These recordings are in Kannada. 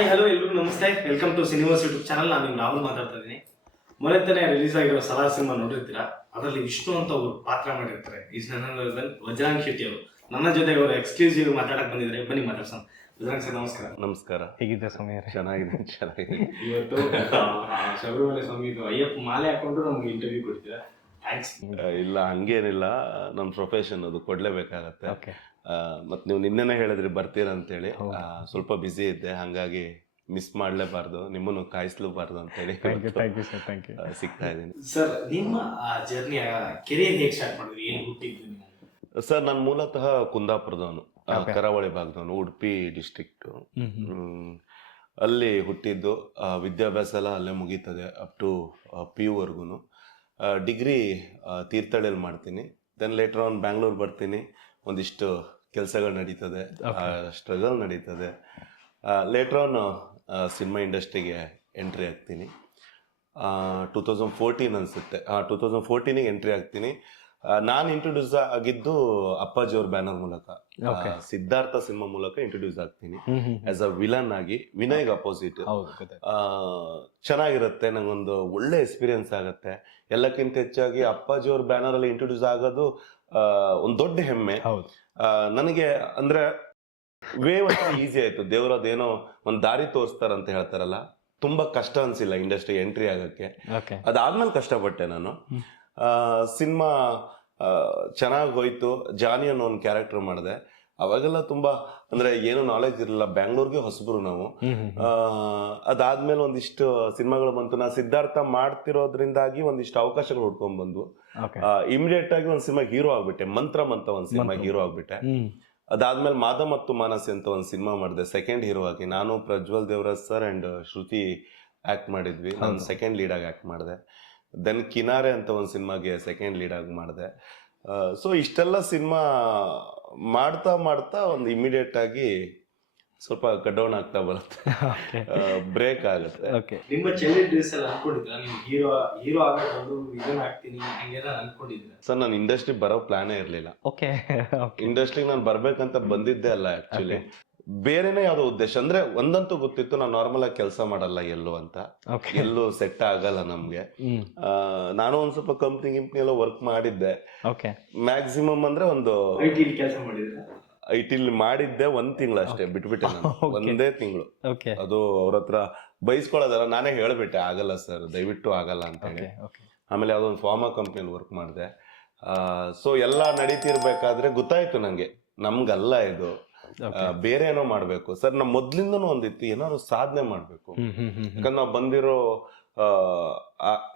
ಹಾಯ್ ಹಲೋ ಎಲ್ರಿಗೂ ನಮಸ್ತೆ. Welcome to cinemas YouTube channel. ನಾನು ನಿಮ್ಮ ರಾಹುಲ್ ಮಾತಾಡ್ತಾ ಇದ್ದೀನಿ. ಮೊನ್ನೆ ರಿಲೀಸ್ ಆಗಿರೋ ಸಲಾರ್ ಸಿನಿಮಾ ನೋಡಿರ್ತೀರಾ. ಅದರಲ್ಲಿ ವಿಷ್ಣು ಅಂತ ಒಬ್ರು ಪಾತ್ರ ಮಾಡಿರ್ತಾರೆ. ಈಸ್ ನನ್ನ ವಜ್ರಾಂಗ್ ಶೆಟ್ಟಿ ಅವರು ನನ್ನ ಜೊತೆಗೆ ಅವರು ಎಕ್ಸ್ಕ್ಲೂಸಿವ್ ಮಾತಾಡಕ್ ಬಂದಿದ್ದಾರೆ. ಬನ್ನಿ ಮಾತಾಡ್ಸೋಣ. ವಜ್ರಾಂಗ್ ಸರ್ ನಮಸ್ಕಾರ. ನಮಸ್ಕಾರ. ಹೇಗಿದ್ದೆ ಸ್ವಾಮಿ? ಚೆನ್ನಾಗಿದೆ. ಇವತ್ತು ಶಬರಿಮಲೆ ಸ್ವಾಮಿ ಅಯ್ಯಪ್ಪ ಮಾಲೆ ಹಾಕೊಂಡು ನಮ್ಗೆ ಇಂಟರ್ವ್ಯೂ ಕೊಡ್ತೀರಾ. ಥ್ಯಾಂಕ್ಸ್. ಇಲ್ಲ ಹಂಗೇನಿಲ್ಲ, ನಮ್ಮ ಪ್ರೊಫೆಷನ್ ಅದು ಕೊಡ್ಲೇಬೇಕಾಗತ್ತೆ. ಮತ್ ನೀವು ನಿನ್ನೆನೆ ಹೇಳಿದ್ರಿ ಬರ್ತೀರಾ ಅಂತೇಳಿ. ಸ್ವಲ್ಪ ಬ್ಯುಸಿ ಇದ್ದೆ, ಹಂಗಾಗಿ ಮಿಸ್ ಮಾಡ್ಲೇಬಾರ್ದು, ನಿಮ್ಮನ್ನು ಕಾಯಿಸ್ಲೂಬಾರ್ದು ಅಂತೇಳಿ ಸಿಗ್ತಾ ಇದ್ದೀನಿ. ಸರ್, ನಿಮ್ಮ ಜರ್ನಿ ಕೆರಿಯರ್ ಹೇಗೆ ಸ್ಟಾರ್ಟ್ ಮಾಡಿದ್ರಿ? ಏನು ಹುಟ್ಟಿದ್ದು ನೀವು? ಸರ್, ನಾನು ಮೂಲತಃ ಕುಂದಾಪುರದವನು, ಕರಾವಳಿ ಭಾಗದವನು, ಉಡುಪಿ ಡಿಸ್ಟ್ರಿಕ್ಟ್. ಅಲ್ಲಿ ಹುಟ್ಟಿದ್ದು. ವಿದ್ಯಾಭ್ಯಾಸ ಎಲ್ಲ ಅಲ್ಲೇ ಮುಗೀತದೆ ಅಪ್ ಟು PU ವರ್ಗು. ಡಿಗ್ರಿ ತೀರ್ಥಹಳ್ಳಿಯಲ್ಲಿ ಮಾಡ್ತೀನಿ. ದೆನ್ ಲೇಟರ್ ಆನ್ ಬ್ಯಾಂಗ್ಳೂರ್ ಬರ್ತೀನಿ. ಒಂದಿಷ್ಟು ಕೆಲಸಗಳು ನಡೀತದೆ, ಸ್ಟ್ರಗಲ್ ನಡೀತದೆ. ಲೇಟರ್ ಆನ್ ಸಿನಿಮಾ ಇಂಡಸ್ಟ್ರಿಗೆ ಎಂಟ್ರಿ ಆಗ್ತೀನಿ. 2014 ಅನಿಸುತ್ತೆ. 2014ಗೆ ಎಂಟ್ರಿ ಆಗ್ತೀನಿ. ನಾನು ಇಂಟ್ರೊಡ್ಯೂಸ್ ಆಗಿದ್ದು ಅಪ್ಪಾಜಿ ಅವ್ರ ಬ್ಯಾನರ್ ಮೂಲಕ, ಸಿದ್ಧಾರ್ಥ ಸಿನಿಮಾ ಮೂಲಕ ಇಂಟ್ರೊಡ್ಯೂಸ್ ಆಗ್ತೀನಿ ಆಸ್ ಅ ವಿಲನ್ ಆಗಿ, ವಿನಯ್ಗೆ ಅಪೋಸಿಟ್. ಚೆನ್ನಾಗಿರುತ್ತೆ, ನಂಗೊಂದು ಒಳ್ಳೆ ಎಕ್ಸ್ಪೀರಿಯನ್ಸ್ ಆಗುತ್ತೆ. ಎಲ್ಲಕ್ಕಿಂತ ಹೆಚ್ಚಾಗಿ ಅಪ್ಪಾಜಿ ಅವ್ರ ಬ್ಯಾನರ್ ಅಲ್ಲಿ ಇಂಟ್ರೊಡ್ಯೂಸ್ ಆಗೋದು ಒಂದು ದೊಡ್ಡ ಹೆಮ್ಮೆ ನನಗೆ. ಅಂದ್ರೆ ವೇವ್ ಅಂತ ಈಸಿ ಆಯ್ತು. ದೇವರದೇನೋ ಒಂದ್ ದಾರಿ ತೋರಿಸ್ತಾರಂತ ಹೇಳ್ತಾರಲ್ಲ, ತುಂಬಾ ಕಷ್ಟ ಅನ್ಸಿಲ್ಲ ಇಂಡಸ್ಟ್ರಿ ಎಂಟ್ರಿ ಆಗಕ್ಕೆ. ಅದಾದ್ಮೇಲೆ ಕಷ್ಟಪಟ್ಟೆ ನಾನು. ಸಿನಿಮಾ ಚೆನ್ನಾಗಿ ಹೋಯ್ತು. ಜಾನಿ ಅನ್ನೋ ಒಂದು ಕ್ಯಾರೆಕ್ಟರ್ ಮಾಡಿದೆ. ಅವಾಗೆಲ್ಲ ತುಂಬಾ ಅಂದ್ರೆ ಏನು ನಾಲೆಜ್ ಇರಲಿಲ್ಲ, ಬ್ಯಾಂಗ್ಳೂರ್ಗೆ ಹೊಸಬ್ರು ನಾವು. ಅದಾದ್ಮೇಲೆ ಒಂದಿಷ್ಟು ಸಿನಿಮಾಗಳು ಬಂತು. ನಾ ಸಿದ್ಧಾರ್ಥ ಮಾಡ್ತಿರೋದ್ರಿಂದಾಗಿ ಒಂದಿಷ್ಟು ಅವಕಾಶಗಳು ಹುಡ್ಕೊಂಡ್ ಬಂದ್ವು. ಇಮಿಡಿಯೇಟ್ ಆಗಿ ಒಂದ್ ಸಿನಿಮಾ ಹೀರೋ ಆಗ್ಬಿಟ್ಟೆ. ಮಂತ್ರ ಅಂತ ಒಂದ್ ಸಿನಿಮಾ ಹೀರೋ ಆಗ್ಬಿಟ್ಟೆ. ಅದಾದ್ಮೇಲೆ ಮಾದ ಮತ್ತು ಮಾನಸಿ ಅಂತ ಒಂದ್ ಸಿನಿಮಾ ಮಾಡಿದೆ ಸೆಕೆಂಡ್ ಹೀರೋ ಆಗಿ. ನಾನು Prajwal Devaraj sir and Shruti act ಮಾಡಿದ್ವಿ. ನಾನು ಸೆಕೆಂಡ್ ಲೀಡ್ ಆಗಿ ಆಕ್ಟ್ ಮಾಡಿದೆ. ದೆನ್ ಕಿನಾರೆ ಅಂತ ಒಂದು ಸಿನಿಮಾಗೆ ಸೆಕೆಂಡ್ ಲೀಡ್ ಆಗಿ ಮಾಡಿದೆ. ಸೊ ಇಷ್ಟೆಲ್ಲ ಸಿನಿಮಾ ಮಾಡ್ತಾ ಮಾಡ್ತಾ ಒಂದು ಇಮಿಡಿಯೇಟ್ ಆಗಿ ಸ್ವಲ್ಪ ಕಟ್ ಡೌನ್ ಆಗ್ತಾ ಬರುತ್ತೆ, ಬ್ರೇಕ್ ಆಗುತ್ತೆ. ನಿಮ್ಮ ಚೈಲ್ಡ್ಹುಡ್ ಡೇಸ್ ಎಲ್ಲ ಅನ್ಕೊಂಡಿದ್ರಾ ನೀವು ಹೀರೋ ಆಗೋದು, ವಿಲನ್ ಆಗ್ತೀನಿ ಹಂಗೆಲ್ಲ ಅನ್ಕೊಂಡಿದ್ರಾ? ಸರ್, ನಾನು ಇಂಡಸ್ಟ್ರಿ ಬರೋ ಪ್ಲಾನೇ ಇರ್ಲಿಲ್ಲ. ಇಂಡಸ್ಟ್ರಿಗೆ ನಾನು ಬರ್ಬೇಕಂತ ಬಂದಿದ್ದೆ ಅಲ್ಲ ಆಕ್ಚುಲಿ. ಬೇರೆನೇ ಯಾವ್ದೋ ಉದ್ದೇಶ. ಅಂದ್ರೆ ಒಂದಂತೂ ಗೊತ್ತಿತ್ತು, ನಾನು ನಾರ್ಮಲ್ ಆಗಿ ಕೆಲಸ ಮಾಡಲ್ಲ ಎಲ್ಲೂ ಅಂತ, ಎಲ್ಲೂ ಸೆಟ್ ಆಗಲ್ಲ ನಮ್ಗೆ. ನಾನು ಒಂದ್ ಸ್ವಲ್ಪ ಕಂಪ್ನಿ ಎಲ್ಲ ವರ್ಕ್ ಮಾಡಿದ್ದೆ. ಮ್ಯಾಕ್ಸಿಮಮ್ ಅಂದ್ರೆ ಒಂದು ಕೆಲಸ ಮಾಡಿದ್ರೆ IT ಮಾಡಿದ್ದೆ 1 ತಿಂಗಳು ಅಷ್ಟೇ, ಬಿಟ್ಬಿಟ್ಟೆ ನಾನು. ಒಂದೇ ತಿಂಗಳು. ಅದು ಅವ್ರ ಹತ್ರ ಬೈಸ್ಕೊಳ್ಳೋದಲ್ಲ, ನಾನೇ ಹೇಳ್ಬಿಟ್ಟೆ ಆಗಲ್ಲ ಸರ್, ದಯವಿಟ್ಟು ಆಗಲ್ಲ ಅಂತ ಹೇಳಿ. ಆಮೇಲೆ ಅದೊಂದು ಫಾರ್ಮಾ ಕಂಪ್ನಿಯಲ್ಲಿ ವರ್ಕ್ ಮಾಡಿದೆ. ಸೊ ಎಲ್ಲ ನಡೀತಿರ್ಬೇಕಾದ್ರೆ ಗೊತ್ತಾಯ್ತು ನಂಗೆ, ನಮ್ಗಲ್ಲ ಇದು, ಬೇರೆ ಏನೋ ಮಾಡ್ಬೇಕು ಸರ್. ನಮ್ ಮೊದ್ಲಿಂದನೂ ಒಂದಿತ್ತು, ಏನಾದ್ರು ಸಾಧನೆ ಮಾಡ್ಬೇಕು. ಯಾಕಂದ್ರೆ ನಾವು ಬಂದಿರೋ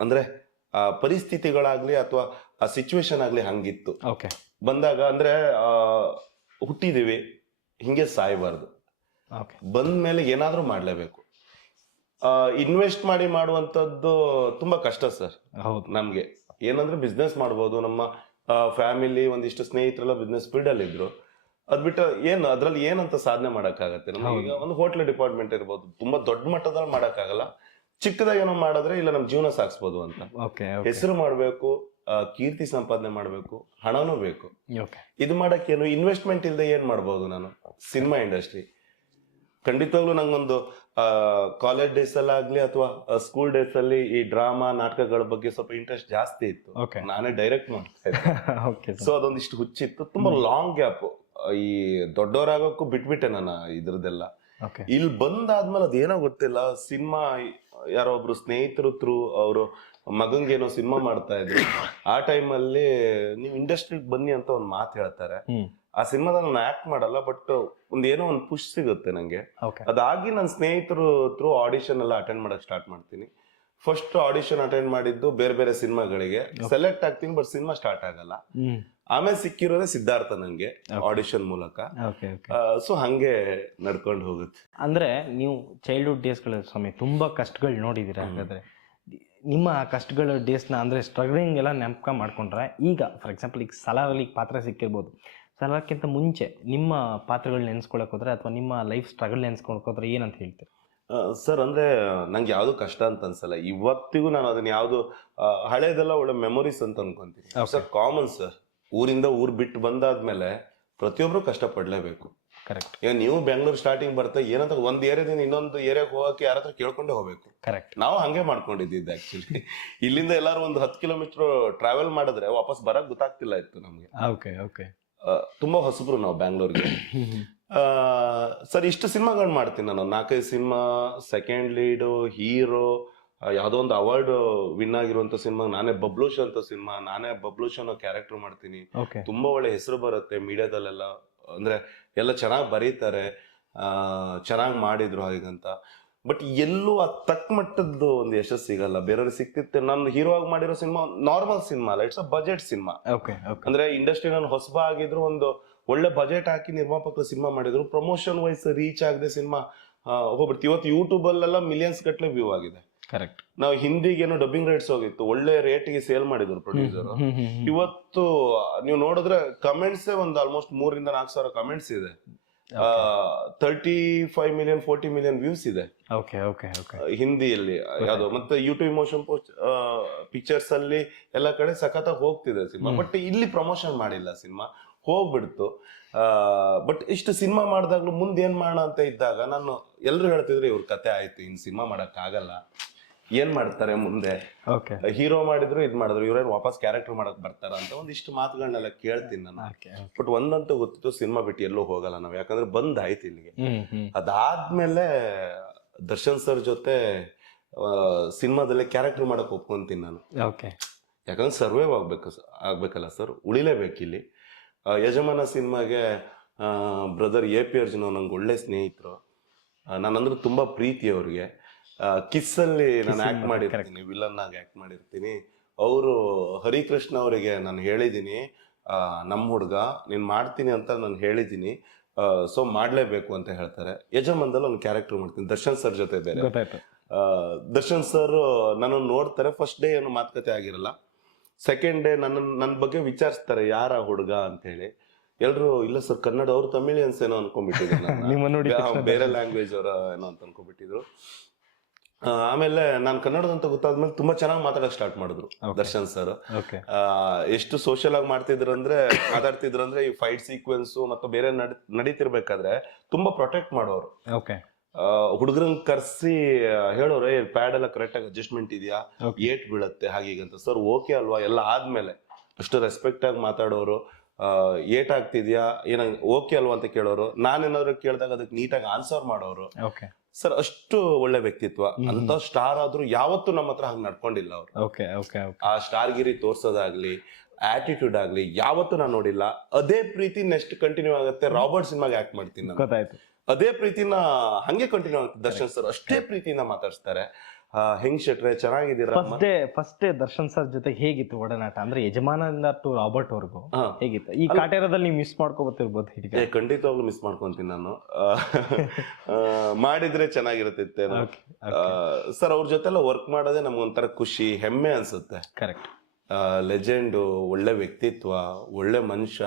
ಅಂದ್ರೆ ಪರಿಸ್ಥಿತಿಗಳಾಗ್ಲಿ ಅಥವಾ ಆ ಸಿಚುವೇಶನ್ ಆಗ್ಲಿ ಹಂಗಿತ್ತು. ಬಂದಾಗ ಅಂದ್ರೆ ಹುಟ್ಟಿದೀವಿ, ಹಿಂಗೆ ಸಾಯಬಾರ್ದು. ಬಂದ್ಮೇಲೆ ಏನಾದ್ರೂ ಮಾಡ್ಲೇಬೇಕು. ಇನ್ವೆಸ್ಟ್ ಮಾಡಿ ಮಾಡುವಂತದ್ದು ತುಂಬಾ ಕಷ್ಟ ಸರ್ ನಮ್ಗೆ. ಏನಂದ್ರೆ ಬಿಸ್ನೆಸ್ ಮಾಡ್ಬೋದು, ನಮ್ಮ ಫ್ಯಾಮಿಲಿ ಒಂದಿಷ್ಟು ಸ್ನೇಹಿತರೆಲ್ಲ ಬಿಸ್ನೆಸ್ ಫೀಲ್ಡ್ ಅಲ್ಲಿ ಇದ್ರು. ಅದ್ಬಿಟ್ರೆ ಏನು ಅದ್ರಲ್ಲಿ ಏನಂತ ಸಾಧನೆ ಮಾಡಕ್ಕಾಗತ್ತೆ? ನಮ್ಗೆ ಈಗ ಒಂದು ಹೋಟ್ಲ್ ಡಿಪಾರ್ಟ್ಮೆಂಟ್ ಇರ್ಬೋದು, ತುಂಬಾ ದೊಡ್ಡ ಮಟ್ಟದಲ್ಲಿ ಮಾಡಕ್ಕಾಗಲ್ಲ. ಚಿಕ್ಕದಾಗಿ ಏನೋ ಮಾಡಿದ್ರೆ ಇಲ್ಲ ನಮ್ ಜೀವನ ಸಾಗಿಸ್ಬೋದು ಅಂತ. ಹೆಸರು ಮಾಡ್ಬೇಕು, ಕೀರ್ತಿ ಸಂಪಾದನೆ ಮಾಡ್ಬೇಕು, ಹಣನೂ ಬೇಕು. ಇದು ಮಾಡಕ್ಕೇನು ಇನ್ವೆಸ್ಟ್ಮೆಂಟ್ ಇಲ್ಲದೆ ಏನ್ ಮಾಡ್ಬೋದು ನಾನು? ಸಿನಿಮಾ ಇಂಡಸ್ಟ್ರಿ ಖಂಡಿತವಾಗ್ಲೂ ನಂಗೊಂದು ಕಾಲೇಜ್ ಡೇಸ್ ಅಲ್ಲಾಗ್ಲಿ ಅಥವಾ ಸ್ಕೂಲ್ ಡೇಸ್ ಅಲ್ಲಿ ಈ ಡ್ರಾಮಾ ನಾಟಕಗಳ ಬಗ್ಗೆ ಸ್ವಲ್ಪ ಇಂಟ್ರೆಸ್ಟ್ ಜಾಸ್ತಿ ಇತ್ತು. ನಾನೇ ಡೈರೆಕ್ಟ್ ಮಾಡ್ತಾ ಇದ್ದೆ. ಸೊ ಅದೊಂದಿಷ್ಟು ಹುಚ್ಚಿತ್ತು. ತುಂಬಾ ಲಾಂಗ್ ಗ್ಯಾಪ್. ಈ ದೊಡ್ಡವರಾಗಕ್ಕೂ ಬಿಟ್ಬಿಟ್ಟೆ ನಾನು ಇದ್ರದ್ದೆಲ್ಲ. ಇಲ್ಲಿ ಬಂದಾದ್ಮೇಲೆ ಅದೇನೋ ಗೊತ್ತಿಲ್ಲ, ಸಿನಿಮಾ ಯಾರೋ ಒಬ್ರು ಸ್ನೇಹಿತರು ಥ್ರೂ ಅವರು ಮಗಂಗೇನೋ ಸಿನಿಮಾ ಮಾಡ್ತಾ ಇದ್ರು. ಆ ಟೈಮಲ್ಲಿ ನೀವು ಇಂಡಸ್ಟ್ರಿಗೆ ಬನ್ನಿ ಅಂತ ಒಂದ್ ಮಾತು ಹೇಳ್ತಾರೆ. ಆ ಸಿನಿಮಾದಲ್ಲಿ ನಾನು ಆಕ್ಟ್ ಮಾಡಲ್ಲ, ಬಟ್ ಏನೋ ಒಂದು ಪುಷ್ ಸಿಗುತ್ತೆ ನಂಗೆ. ಅದಾಗಿ ನನ್ನ ಸ್ನೇಹಿತರು ಥ್ರೂ ಆಡಿಷನ್ ಎಲ್ಲ ಅಟೆಂಡ್ ಮಾಡಕ್ ಸ್ಟಾರ್ಟ್ ಮಾಡ್ತೀನಿ. ಫಸ್ಟ್ ಆಡಿಷನ್ ಅಟೆಂಡ್ ಮಾಡಿದ್ದು ಬೇರೆ ಬೇರೆ ಸಿನಿಮಾಗಳಿಗೆ ಸೆಲೆಕ್ಟ್ ಆಗ್ತೀನಿ, ಬಟ್ ಸಿನಿಮಾ ಸ್ಟಾರ್ಟ್ ಆಗಲ್ಲ. ಆಮೇಲೆ ಸಿಕ್ಕಿರೋದೇ ಸಿದ್ಧಾರ್ಥ ನಂಗೆ ಆಡಿಷನ್ ಮೂಲಕ. ಸೊ ಹಂಗೆ ನಡ್ಕೊಂಡು ಹೋಗುತ್ತೆ. ಅಂದ್ರೆ ನೀವು ಚೈಲ್ಡ್ಹುಡ್ ಡೇಸ್ಗಳ ಸ್ವಾಮಿ ತುಂಬಾ ಕಷ್ಟಗಳು ನೋಡಿದೀರ. ಹಾಗಾದ್ರೆ ನಿಮ್ಮ ಕಷ್ಟಗಳ ಡೇಸ್ನ ಅಂದ್ರೆ ಸ್ಟ್ರಗ್ಲಿಂಗ್ ಎಲ್ಲ ನೆನಪ ಮಾಡ್ಕೊಂಡ್ರೆ, ಈಗ ಫಾರ್ ಎಕ್ಸಾಂಪಲ್ ಈಗ ಸಲಾರಲ್ಲಿ ಪಾತ್ರ ಸಿಕ್ಕಿರ್ಬೋದು, ಸಲಾಕ್ಕಿಂತ ಮುಂಚೆ ನಿಮ್ಮ ಪಾತ್ರಗಳು ನೆನ್ಸ್ಕೊಳಕ್ ಹೋದ್ರೆ ಅಥವಾ ನಿಮ್ಮ ಲೈಫ್ ಸ್ಟ್ರಗಲ್ ನೆನ್ಸ್ಕೊಳಕ್ ಹೋದ್ರೆ ಏನಂತ ಹೇಳ್ತೀರಿ? ಸರ್, ಅಂದ್ರೆ ನಂಗೆ ಯಾವ್ದು ಕಷ್ಟ ಅಂತ ಅನ್ಸಲ್ಲ. ಇವತ್ತಿಗೂ ನಾನು ಅದನ್ನ ಯಾವ್ದು ಹಳೇದೆಲ್ಲ ಒಳ್ಳೆ ಮೆಮೊರೀಸ್ ಅಂತ ಅನ್ಕೊಂತೀನಿ. Sir, common sir. ಊರಿಂದ ಊರ್ ಬಿಟ್ಟು ಬಂದಾದ್ಮೇಲೆ ಪ್ರತಿಯೊಬ್ರು ಕಷ್ಟ ಪಡ್ಲೇಬೇಕು. ಕರೆಕ್ಟ್. ಈಗ ನೀವು ಬೆಂಗಳೂರು ಸ್ಟಾರ್ಟಿಂಗ್ ಬರ್ತಾ ಏನಂತ ಒಂದ್ ಏರಿಯಾದಿಂದ ಇನ್ನೊಂದು ಏರಿಯಾಗೆ ಹೋಗಕ್ಕೆ ಯಾರ ಹತ್ರ ಕೇಳ್ಕೊಂಡೇ ಹೋಗ್ಬೇಕು. ಕರೆಕ್ಟ್. ನಾವು ಹಂಗೆ ಮಾಡ್ಕೊಂಡಿದ್ದಿದ್ದು ಆಕ್ಚುಲಿ. ಇಲ್ಲಿಂದ ಎಲ್ಲಾರು ಒಂದು 10 ಕಿಲೋಮೀಟರ್ ಟ್ರಾವೆಲ್ ಮಾಡಿದ್ರೆ ವಾಪಸ್ ಬರಕ್ ಗೊತ್ತಾಗ್ತಿಲ್ಲ ಇತ್ತು ನಮ್ಗೆ. Okay okay. ತುಂಬಾ ಹೊಸಬ್ರು ನಾವು ಬ್ಯಾಂಗ್ಳೂರ್ಗೆ. ಸರ್ ಇಷ್ಟು ಸಿನಿಮಾಗಳು ಮಾಡ್ತೀನಿ ನಾನು, 4-5 ಸಿನಿಮಾ, ಸೆಕೆಂಡ್ ಲೀಡು, ಹೀರೋ, ಯಾವ್ದೋ ಒಂದು ಅವಾರ್ಡ್ ವಿನ್ ಆಗಿರುವಂತ ಸಿನಿಮಾ, ನಾನೇ ಬಬ್ಲೂಶ್ ಅಂತ ಸಿನಿಮಾ, ನಾನೇ ಬಬ್ಲೂಶ್ ಅನ್ನೋ ಕ್ಯಾರೆಕ್ಟರ್ ಮಾಡ್ತೀನಿ. ತುಂಬಾ ಒಳ್ಳೆ ಹೆಸರು ಬರುತ್ತೆ ಮೀಡಿಯಾದಲ್ಲೆಲ್ಲ, ಅಂದ್ರೆ ಎಲ್ಲ ಚೆನ್ನಾಗಿ ಬರೀತಾರೆ, ಚೆನ್ನಾಗಿ ಮಾಡಿದ್ರು ಹಾಗಂತ. ಬಟ್ ಎಲ್ಲೂ ಆ ತಕ್ಕ ಮಟ್ಟದ್ದು ಒಂದು ಯಶಸ್ಸು ಸಿಗಲ್ಲ. ಬೇರೆಯವ್ರಿಗೆ ಸಿಕ್ತಿತ್ತೆ. ನಾನು ಹೀರೋ ಆಗಿ ಮಾಡಿರೋ ಸಿನಿಮಾ ನಾರ್ಮಲ್ ಸಿನಿಮಾ ಅಲ್ಲ, ಇಟ್ಸ್ ಅ ಬಜೆಟ್ ಸಿನಿಮಾ. ಅಂದ್ರೆ ಇಂಡಸ್ಟ್ರಿ ನಾನು ಹೊಸಬ ಆಗಿದ್ರು ಒಂದು ಒಳ್ಳೆ ಬಜೆಟ್ ಹಾಕಿ ನಿರ್ಮಾಪಕರು ಸಿನಿಮಾ ಮಾಡಿದ್ರು, ಪ್ರಮೋಷನ್ ವೈಸ್ ರೀಚ್ ಆಗದೆ ಸಿನಿಮಾ ಹೋಗ್ಬಿಡ್ತು. ಇವತ್ತು ಯೂಟ್ಯೂಬ್ ಅಲ್ಲೆಲ್ಲ ಮಿಲಿಯನ್ಸ್ ಗಟ್ಟಲೆ ವ್ಯೂ ಆಗಿದೆ. ಕರೆಕ್ಟ್. ನಾವು ಹಿಂದಿಗೆ ಏನೋ ಡಬ್ಬಿಂಗ್ ರೈಟ್ಸ್ ಹೋಗಿತ್ತು, ಒಳ್ಳೆ ರೇಟ್ಗೆ ಸೇಲ್ ಮಾಡಿದ್ರು ಪ್ರೊಡ್ಯೂಸರ್. ಇವತ್ತು ನೀವು ನೋಡಿದ್ರೆ ಕಮೆಂಟ್ಸ್ ಒಂದು ಆಲ್ಮೋಸ್ಟ್ 3,000-4,000 ಕಮೆಂಟ್ಸ್ ಇದೆ. 35 ಮಿಲಿಯನ್ 40 ಮಿಲಿಯನ್ ವ್ಯೂಸ್ ಇದೆ ಹಿಂದಿಯಲ್ಲಿ ಯಾವ್ದು. ಮತ್ತೆ ಯೂಟ್ಯೂಬ್ ಮೋಷನ್ ಪಿಕ್ಚರ್ಸ್ ಅಲ್ಲಿ ಎಲ್ಲ ಕಡೆ ಸಖತ್ತಾಗಿ ಹೋಗ್ತಿದೆ ಸಿನಿಮಾ. ಬಟ್ ಇಲ್ಲಿ ಪ್ರಮೋಷನ್ ಮಾಡಿಲ್ಲ ಸಿನಿಮಾ, ಹೋಗ್ಬಿಡ್ತು. ಬಟ್ ಇಷ್ಟು ಸಿನಿಮಾ ಮಾಡಿದಾಗ್ಲೂ ಮುಂದೆ ಏನ್ ಮಾಡೋಣ ಅಂತ ಇದ್ದಾಗ ನಾನು ಎಲ್ರು ಹೇಳ್ತಿದ್ರು ಇವ್ರ ಕತೆ ಆಯ್ತು, ಇನ್ ಸಿನಿಮಾ ಮಾಡಕ್ ಆಗಲ್ಲ, ಏನ್ ಮಾಡ್ತಾರೆ ಮುಂದೆ, ಹೀರೋ ಮಾಡಿದ್ರು ಇದ್ ಮಾಡಿದ್ರು, ಇವ್ರೇನ್ ವಾಪಸ್ ಕ್ಯಾರೆಕ್ಟರ್ ಮಾಡಕ್ ಬರ್ತಾರ ಅಂತ ಒಂದಿಷ್ಟು ಮಾತುಗಳನ್ನೆಲ್ಲ ಕೇಳ್ತೀನಿ ನಾನು. ಬಟ್ ಒಂದಂತೂ ಗೊತ್ತಿತ್ತು, ಸಿನಿಮಾ ಬಿಟ್ಟು ಎಲ್ಲೂ ಹೋಗಲ್ಲ ನಾವು, ಯಾಕಂದ್ರೆ ಬಂದ್ ಆಯ್ತು ಇಲ್ಲಿಗೆ. ಅದಾದ್ಮೇಲೆ ದರ್ಶನ್ ಸರ್ ಜೊತೆ ಸಿನಿಮಾದಲ್ಲಿ ಕ್ಯಾರೆಕ್ಟರ್ ಮಾಡಕ್ ಒಪ್ಕೊಂತೀನಿ ನಾನು. ಯಾಕಂದ್ರೆ ಸರ್ವೈವ್ ಆಗ್ಬೇಕಲ್ಲ ಸರ್, ಉಳಿಲೇಬೇಕು ಇಲ್ಲಿ. ಯಜಮಾನ ಸಿನಿಮಾಗೆ ಬ್ರದರ್ AP ಅರ್ಜುನ್ ನಂಗೆ ಒಳ್ಳೆ ಸ್ನೇಹಿತರು, ನಾನಂದ್ರೆ ತುಂಬಾ ಪ್ರೀತಿ ಅವ್ರಿಗೆ. ಕಿಸ್ ಅಲ್ಲಿ ನಾನು ಆಕ್ಟ್ ಮಾಡಿರ್ತೀನಿ, ವಿಲನ್ ಆಗಿ ಆಕ್ಟ್ ಮಾಡಿರ್ತೀನಿ. ಅವರು ಹರಿಕೃಷ್ಣ ಅವರಿಗೆ ನಾನು ಹೇಳಿದೀನಿ, ನಮ್ಮ ಹುಡ್ಗ ನೀನ್ ಮಾಡ್ತೀನಿ ಅಂತ ನಾನು ಹೇಳಿದೀನಿ, ಸೊ ಮಾಡ್ಲೇಬೇಕು ಅಂತ ಹೇಳ್ತಾರೆ. ಯಜಮಾನದಲ್ಲಿ ಒಂದು ಕ್ಯಾರೆಕ್ಟರ್ ಮಾಡ್ತೀನಿ ದರ್ಶನ್ ಸರ್ ಜೊತೆ. ಬೇರೆ ದರ್ಶನ್ ಸರ್ ನನ್ನ ನೋಡ್ತಾರೆ, ಫಸ್ಟ್ ಡೇ ಏನು ಮಾತುಕತೆ ಆಗಿರಲ್ಲ, ಸೆಕೆಂಡ್ ಡೇ ನನ್ನ ಬಗ್ಗೆ ವಿಚಾರಿಸ್ತಾರೆ ಯಾರ ಹುಡುಗ ಅಂತ ಹೇಳಿ. ಎಲ್ರು ಇಲ್ಲ ಸರ್ ಕನ್ನಡ, ಅವ್ರು ತಮಿಳಿಯನ್ಸ್ ಏನೋ ಅನ್ಕೊಂಡ್ಬಿಟ್ಟಿದ್ರು, ಬೇರೆ ಲ್ಯಾಂಗ್ವೇಜ್ ಅವರ ಏನೋ ಅಂತ ಅನ್ಕೊಂಡ್ಬಿಟ್ಟಿದ್ರು. ಆಮೇಲೆ ನಾನು ಕನ್ನಡದಂತ ಗೊತ್ತಾದ್ಮೇಲೆ ತುಂಬಾ ಚೆನ್ನಾಗಿ ಮಾತಾಡಕ್ ಸ್ಟಾರ್ಟ್ ಮಾಡಿದ್ರು ದರ್ಶನ್ ಸರ್. ಎಷ್ಟು ಸೋಷಿಯಲ್ ಆಗಿ ಮಾತಾಡ್ತಿದ್ರು ಅಂದ್ರೆ ಈ ಫೈಟ್ ಸೀಕ್ವೆನ್ಸ್ ಮತ್ತು ಬೇರೆ ನಡೀತಿರ್ಬೇಕಾದ್ರೆ ತುಂಬಾ ಪ್ರೊಟೆಕ್ಟ್ ಮಾಡೋರು. ಹುಡುಗರನ್ನ ಕರ್ಸಿ ಹೇಳೋರೆ ಪ್ಯಾಡ್ ಎಲ್ಲ ಕರೆಕ್ಟ್ ಆಗಿ ಅಡ್ಜಸ್ಟ್ಮೆಂಟ್ ಇದೆಯಾ, ಏಟ್ ಬೀಳತ್ತೆ ಹಾಗೀಗಂತ. ಸರ್ ಓಕೆ ಅಲ್ವಾ ಎಲ್ಲ ಆದ್ಮೇಲೆ ಅಷ್ಟು ರೆಸ್ಪೆಕ್ಟ್ ಆಗಿ ಮಾತಾಡೋರು. ಏಟ್ ಆಗ್ತಿದ್ಯಾ ಏನಂಗ್ ಓಕೆ ಅಲ್ವಾ ಅಂತ ಕೇಳೋರು, ನಾನೇನಾದ್ರು ಕೇಳಿದಾಗ ಅದಕ್ಕೆ ನೀಟಾಗಿ ಆನ್ಸರ್ ಮಾಡೋರು. ಸರ್ ಅಷ್ಟು ಒಳ್ಳೆ ವ್ಯಕ್ತಿತ್ವ. ಅಂತ ಸ್ಟಾರ್ ಆದ್ರೂ ಯಾವತ್ತೂ ನಮ್ಮ ಹತ್ರ ಹಂಗ್ ನಡ್ಕೊಂಡಿಲ್ಲ ಅವ್ರು. ಆ ಸ್ಟಾರ್ ಗಿರಿ ತೋರ್ಸೋದಾಗ್ಲಿ, ಆಟಿಟ್ಯೂಡ್ ಆಗ್ಲಿ ಯಾವತ್ತೂ ನಾನು ನೋಡಿಲ್ಲ. ಅದೇ ಪ್ರೀತಿ ನೆಕ್ಸ್ಟ್ ಕಂಟಿನ್ಯೂ ಆಗುತ್ತೆ. ರಾಬರ್ಟ್ ಸಿನಿಮಾಗೆ ಆಕ್ಟ್ ಮಾಡ್ತೀನಿ ನಾನು, ಅದೇ ಪ್ರೀತಿನ ಹಂಗೆ ಕಂಟಿನ್ಯೂ ಆಗುತ್ತೆ. ದರ್ಶನ್ ಸರ್ ಅಷ್ಟೇ ಪ್ರೀತಿಯಿಂದ ಮಾತಾಡ್ಸ್ತಾರೆ. ಹೆಂಗ್ ಶೆಟ್ರೆ ಚೆನ್ನಾಗಿದ್ದೀರಾ? ಫಸ್ಟ್ ದರ್ಶನ್ ಸರ್ ಜೊತೆ ಹೇಗಿತ್ತು ಒಡನಾಟ? ಅಂದ್ರೆ ಯಜಮಾನದಿಂದ ಟು ರಾಬರ್ಟ್ ವರ್ಗು ಹೇಗಿತ್ತು? ಈ ಕಾಟೇರದಲ್ಲಿ ನೀವು ಮಿಸ್ ಮಾಡ್ಕೋಬತ್ತಿರ್ಬೋದು. ಖಂಡಿತವಾಗ್ಲೂ ಮಿಸ್ ಮಾಡ್ಕೊಂತೀನಿ ನಾನು. ಮಾಡಿದ್ರೆ ಚೆನ್ನಾಗಿರುತ್ತೆ ಸರ್. ಅವ್ರ ಜೊತೆ ಎಲ್ಲ ವರ್ಕ್ ಮಾಡೋದೇ ನಮ್ಗೊಂಥರ ಖುಷಿ, ಹೆಮ್ಮೆ ಅನ್ಸುತ್ತೆ. ಕರೆಕ್ಟ್. ಲೆಜೆಂಡು, ಒಳ್ಳೆ ವ್ಯಕ್ತಿತ್ವ, ಒಳ್ಳೆ ಮನುಷ್ಯ,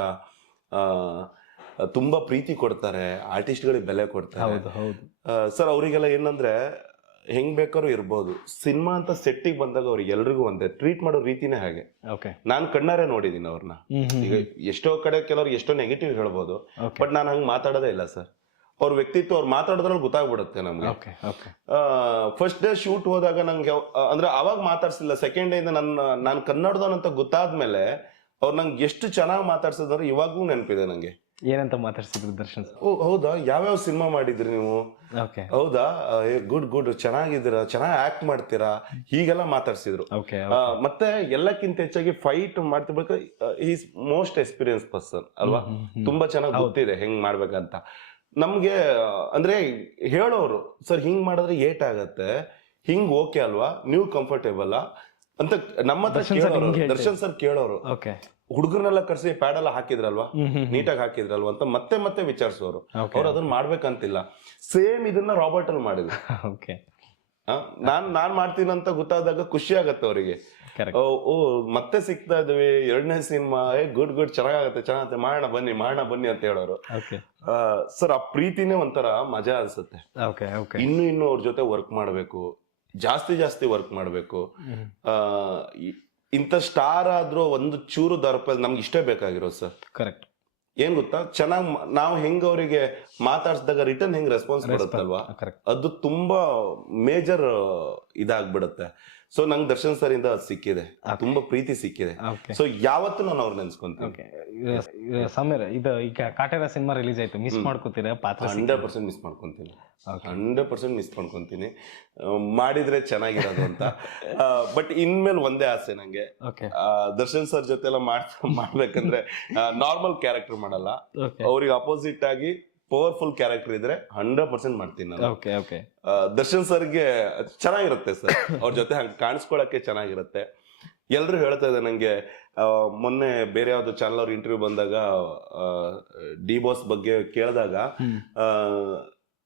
ತುಂಬಾ ಪ್ರೀತಿ ಕೊಡ್ತಾರೆ, ಆರ್ಟಿಸ್ಟ್ಗಳಿಗೆ ಬೆಲೆ ಕೊಡ್ತಾರೆ ಸರ್. ಅವರಿಗೆಲ್ಲ ಏನಂದ್ರೆ ಹೆಂಗ್ ಬೇಕಾದ್ರೂ ಇರ್ಬೋದು, ಸಿನಿಮಾ ಅಂತ ಸೆಟ್ಟಿಗೆ ಬಂದಾಗ ಅವ್ರಿಗೆ ಎಲ್ರಿಗೂ ಒಂದೇ ಟ್ರೀಟ್ ಮಾಡೋ ರೀತಿನೇ ಹಾಗೆ. ನಾನ್ ಕಣ್ಣಾರೆ ನೋಡಿದೀನಿ ಅವ್ರನ್ನ. ಈಗ ಎಷ್ಟೋ ಕಡೆ ಕೆಲವ್ರು ಎಷ್ಟೋ ನೆಗೆಟಿವ್ ಹೇಳ್ಬೋದು, ಬಟ್ ನಾನು ಹಂಗ್ ಮಾತಾಡೋದೇ ಇಲ್ಲ ಸರ್. ಅವ್ರ ವ್ಯಕ್ತಿತ್ವ ಅವ್ರು ಮಾತಾಡೋದ್ರಲ್ಲಿ ಗೊತ್ತಾಗ್ಬಿಡುತ್ತೆ ನಮ್ಗೆ. ಫಸ್ಟ್ ಡೇ ಶೂಟ್ ಹೋದಾಗ ನಂಗೆ ಅಂದ್ರೆ ಅವಾಗ ಮಾತಾಡ್ಸಿಲ್ಲ. ಸೆಕೆಂಡ್ ಡೇ ಇಂದ ನಾನು ಕನ್ನಡದವನಂತ ಗೊತ್ತಾದ್ಮೇಲೆ ಅವ್ರು ನಂಗೆ ಎಷ್ಟು ಚೆನ್ನಾಗಿ ಮಾತಾಡ್ಸಿದ್ರೆ ಇವಾಗ್ಲೂ ನೆನಪಿದೆ ನಂಗೆ. ಏನಂತ ಮಾತಾಡ್ಸಿದ್ರು ದರ್ಶನ್? ಹೌದಾ, ಯಾವ್ಯಾವ ಸಿನಿಮಾ ಮಾಡಿದ್ರಿ ನೀವು, ಹೌದಾ, ಗುಡ್ ಚೆನ್ನಾಗಿದ್ದೀರಾ, ಚೆನ್ನಾಗಿ ಆಕ್ಟ್ ಮಾಡ್ತೀರಾ, ಹೀಗೆಲ್ಲ ಮಾತಾಡ್ಸಿದ್ರು. ಮತ್ತೆ ಎಲ್ಲಕ್ಕಿಂತ ಹೆಚ್ಚಾಗಿ ಫೈಟ್ ಮಾಡ್ತಿರ್ಬೇಕು, ಈಸ್ ಮೋಸ್ಟ್ ಎಕ್ಸ್ಪೀರಿಯನ್ಸ್ ಪರ್ಸನ್ ಅಲ್ವಾ, ತುಂಬಾ ಚೆನ್ನಾಗಿ ಗೊತ್ತಿದೆ ಹೆಂಗ್ ಮಾಡ್ಬೇಕಂತ ನಮ್ಗೆ. ಅಂದ್ರೆ ಹೇಳೋರು ಸರ್ ಹಿಂಗ್ ಮಾಡಿದ್ರೆ ಏಟ್ ಆಗತ್ತೆ, ಹಿಂಗ್ ಓಕೆ ಅಲ್ವಾ, ನೀವು ಕಂಫರ್ಟೇಬಲ್ ಅಂತ ನಮ್ಮ ಹತ್ರ ದರ್ಶನ್ ಸರ್ ಕೇಳೋರು. ಹುಡುಗರನ್ನೆಲ್ಲ ಕರ್ಸಿ ಪ್ಯಾಡ್ ಎಲ್ಲ ಹಾಕಿದ್ರಲ್ವಾ, ನೀಟಾಗಿ ಹಾಕಿದ್ರಲ್ವಾ ಅಂತ ಮತ್ತೆ ಮತ್ತೆ ವಿಚಾರಿಸೋರು. ಅವ್ರು ಅದನ್ನ ಮಾಡ್ಬೇಕಂತಿಲ್ಲ. ಸೇಮ್ ಇದನ್ನ ರಾಬರ್ಟ್ ಅಲ್ಲಿ ಮಾಡಿದ್ರು. ನಾನ್ ಮಾಡ್ತೀನಿ ಅಂತ ಗೊತ್ತಾದಾಗ ಖುಷಿ ಆಗತ್ತೆ ಅವರಿಗೆ. ಓ ಮತ್ತೆ ಸಿಗ್ತಾ ಇದ್ವಿ, 2ನೇ ಸಿನಿಮಾ, ಗುಡ್ ಚೆನ್ನಾಗತ್ತೆ ಮಾಡೋಣ ಬನ್ನಿ ಅಂತ ಹೇಳೋರು. ಸರ್ ಆ ಪ್ರೀತಿನೇ ಒಂಥರ ಮಜಾ ಅನ್ಸುತ್ತೆ. ಇನ್ನು ಅವ್ರ ಜೊತೆ ವರ್ಕ್ ಮಾಡ್ಬೇಕು, ಜಾಸ್ತಿ ವರ್ಕ್ ಮಾಡ್ಬೇಕು. ಇಂಥ ಸ್ಟಾರ್ ಆದ್ರೂ ಒಂದು ಚೂರು ದರ್ಪ ನಮ್ಗೆ ಇಷ್ಟೇ ಬೇಕಾಗಿರೋದು ಸರ್. ಕರೆಕ್ಟ್. ಏನ್ ಗೊತ್ತಾ, ಚೆನ್ನಾಗಿ ನಾವು ಹೆಂಗ್ ಅವರಿಗೆ ಮಾತಾಡ್ಸಿದಾಗ ರಿಟರ್ನ್ ಹೆಂಗ್ ರೆಸ್ಪಾನ್ಸ್ ಬರುತ್ತಲ್ವಾ, ಅದು ತುಂಬಾ ಮೇಜರ್ ಇದಾಗ್ಬಿಡುತ್ತೆ. ಸೊ ನಂಗೆ ದರ್ಶನ್ ಸರ್ ಇಂದ ಅದು ಸಿಕ್ಕಿದೆ, ತುಂಬಾ ಪ್ರೀತಿ ಸಿಕ್ಕಿದೆ. ಸೊ ಯಾವತ್ತೂ ನಾನು ಅವ್ರು ನೆನ್ಸ್ಕೊಂತೀನಿ. ಸಮೀರ್, ಇದು ಈಗ ಕಾಟೇರ ಸಿನಿಮಾ ರಿಲೀಸ್ ಆಯ್ತು, ಮಿಸ್ ಮಾಡ್ಕೋತೀರಾ ಪಾತ್ರ? 100% ಮಿಸ್ ಮಾಡ್ಕೊಂತೀನಿ, 100% ಮಿಸ್ ಮಾಡ್ಕೊಂತೀನಿ. ಮಾಡಿದ್ರೆ ಚೆನ್ನಾಗಿರೋದು ಅಂತ. ಬಟ್ ಇನ್ಮೇಲೆ ಒಂದೇ ಆಸೆ ನಂಗೆ, ದರ್ಶನ್ ಸರ್ ಜೊತೆ ಎಲ್ಲ ಮಾಡ್ಬೇಕಂದ್ರೆ ನಾರ್ಮಲ್ ಕ್ಯಾರೆಕ್ಟರ್ ಮಾಡಲ್ಲ, ಅವ್ರಿಗೆ ಅಪೋಸಿಟ್ ಆಗಿ ಪವರ್ಫುಲ್ ಕ್ಯಾರೆಕ್ಟರ್ ಇದ್ರೆ 100% ಮಾಡ್ತೀನಿ ನಾನು. ದರ್ಶನ್ ಸರ್ಗೆ ಚೆನ್ನಾಗಿರುತ್ತೆ ಸರ್, ಅವ್ರ ಜೊತೆ ಹಂಗೆ ಕಾಣಿಸ್ಕೊಳಕ್ಕೆ ಚೆನ್ನಾಗಿರುತ್ತೆ. ಎಲ್ರು ಹೇಳ್ತಾ ಇದ್ದಾರೆ ನಂಗೆ, ಮೊನ್ನೆ ಬೇರೆ ಯಾವ್ದು ಚಾನಲ್ ಅವ್ರ ಇಂಟರ್ವ್ಯೂ ಬಂದಾಗ ಡಿ ಬಾಸ್ ಬಗ್ಗೆ ಕೇಳಿದಾಗ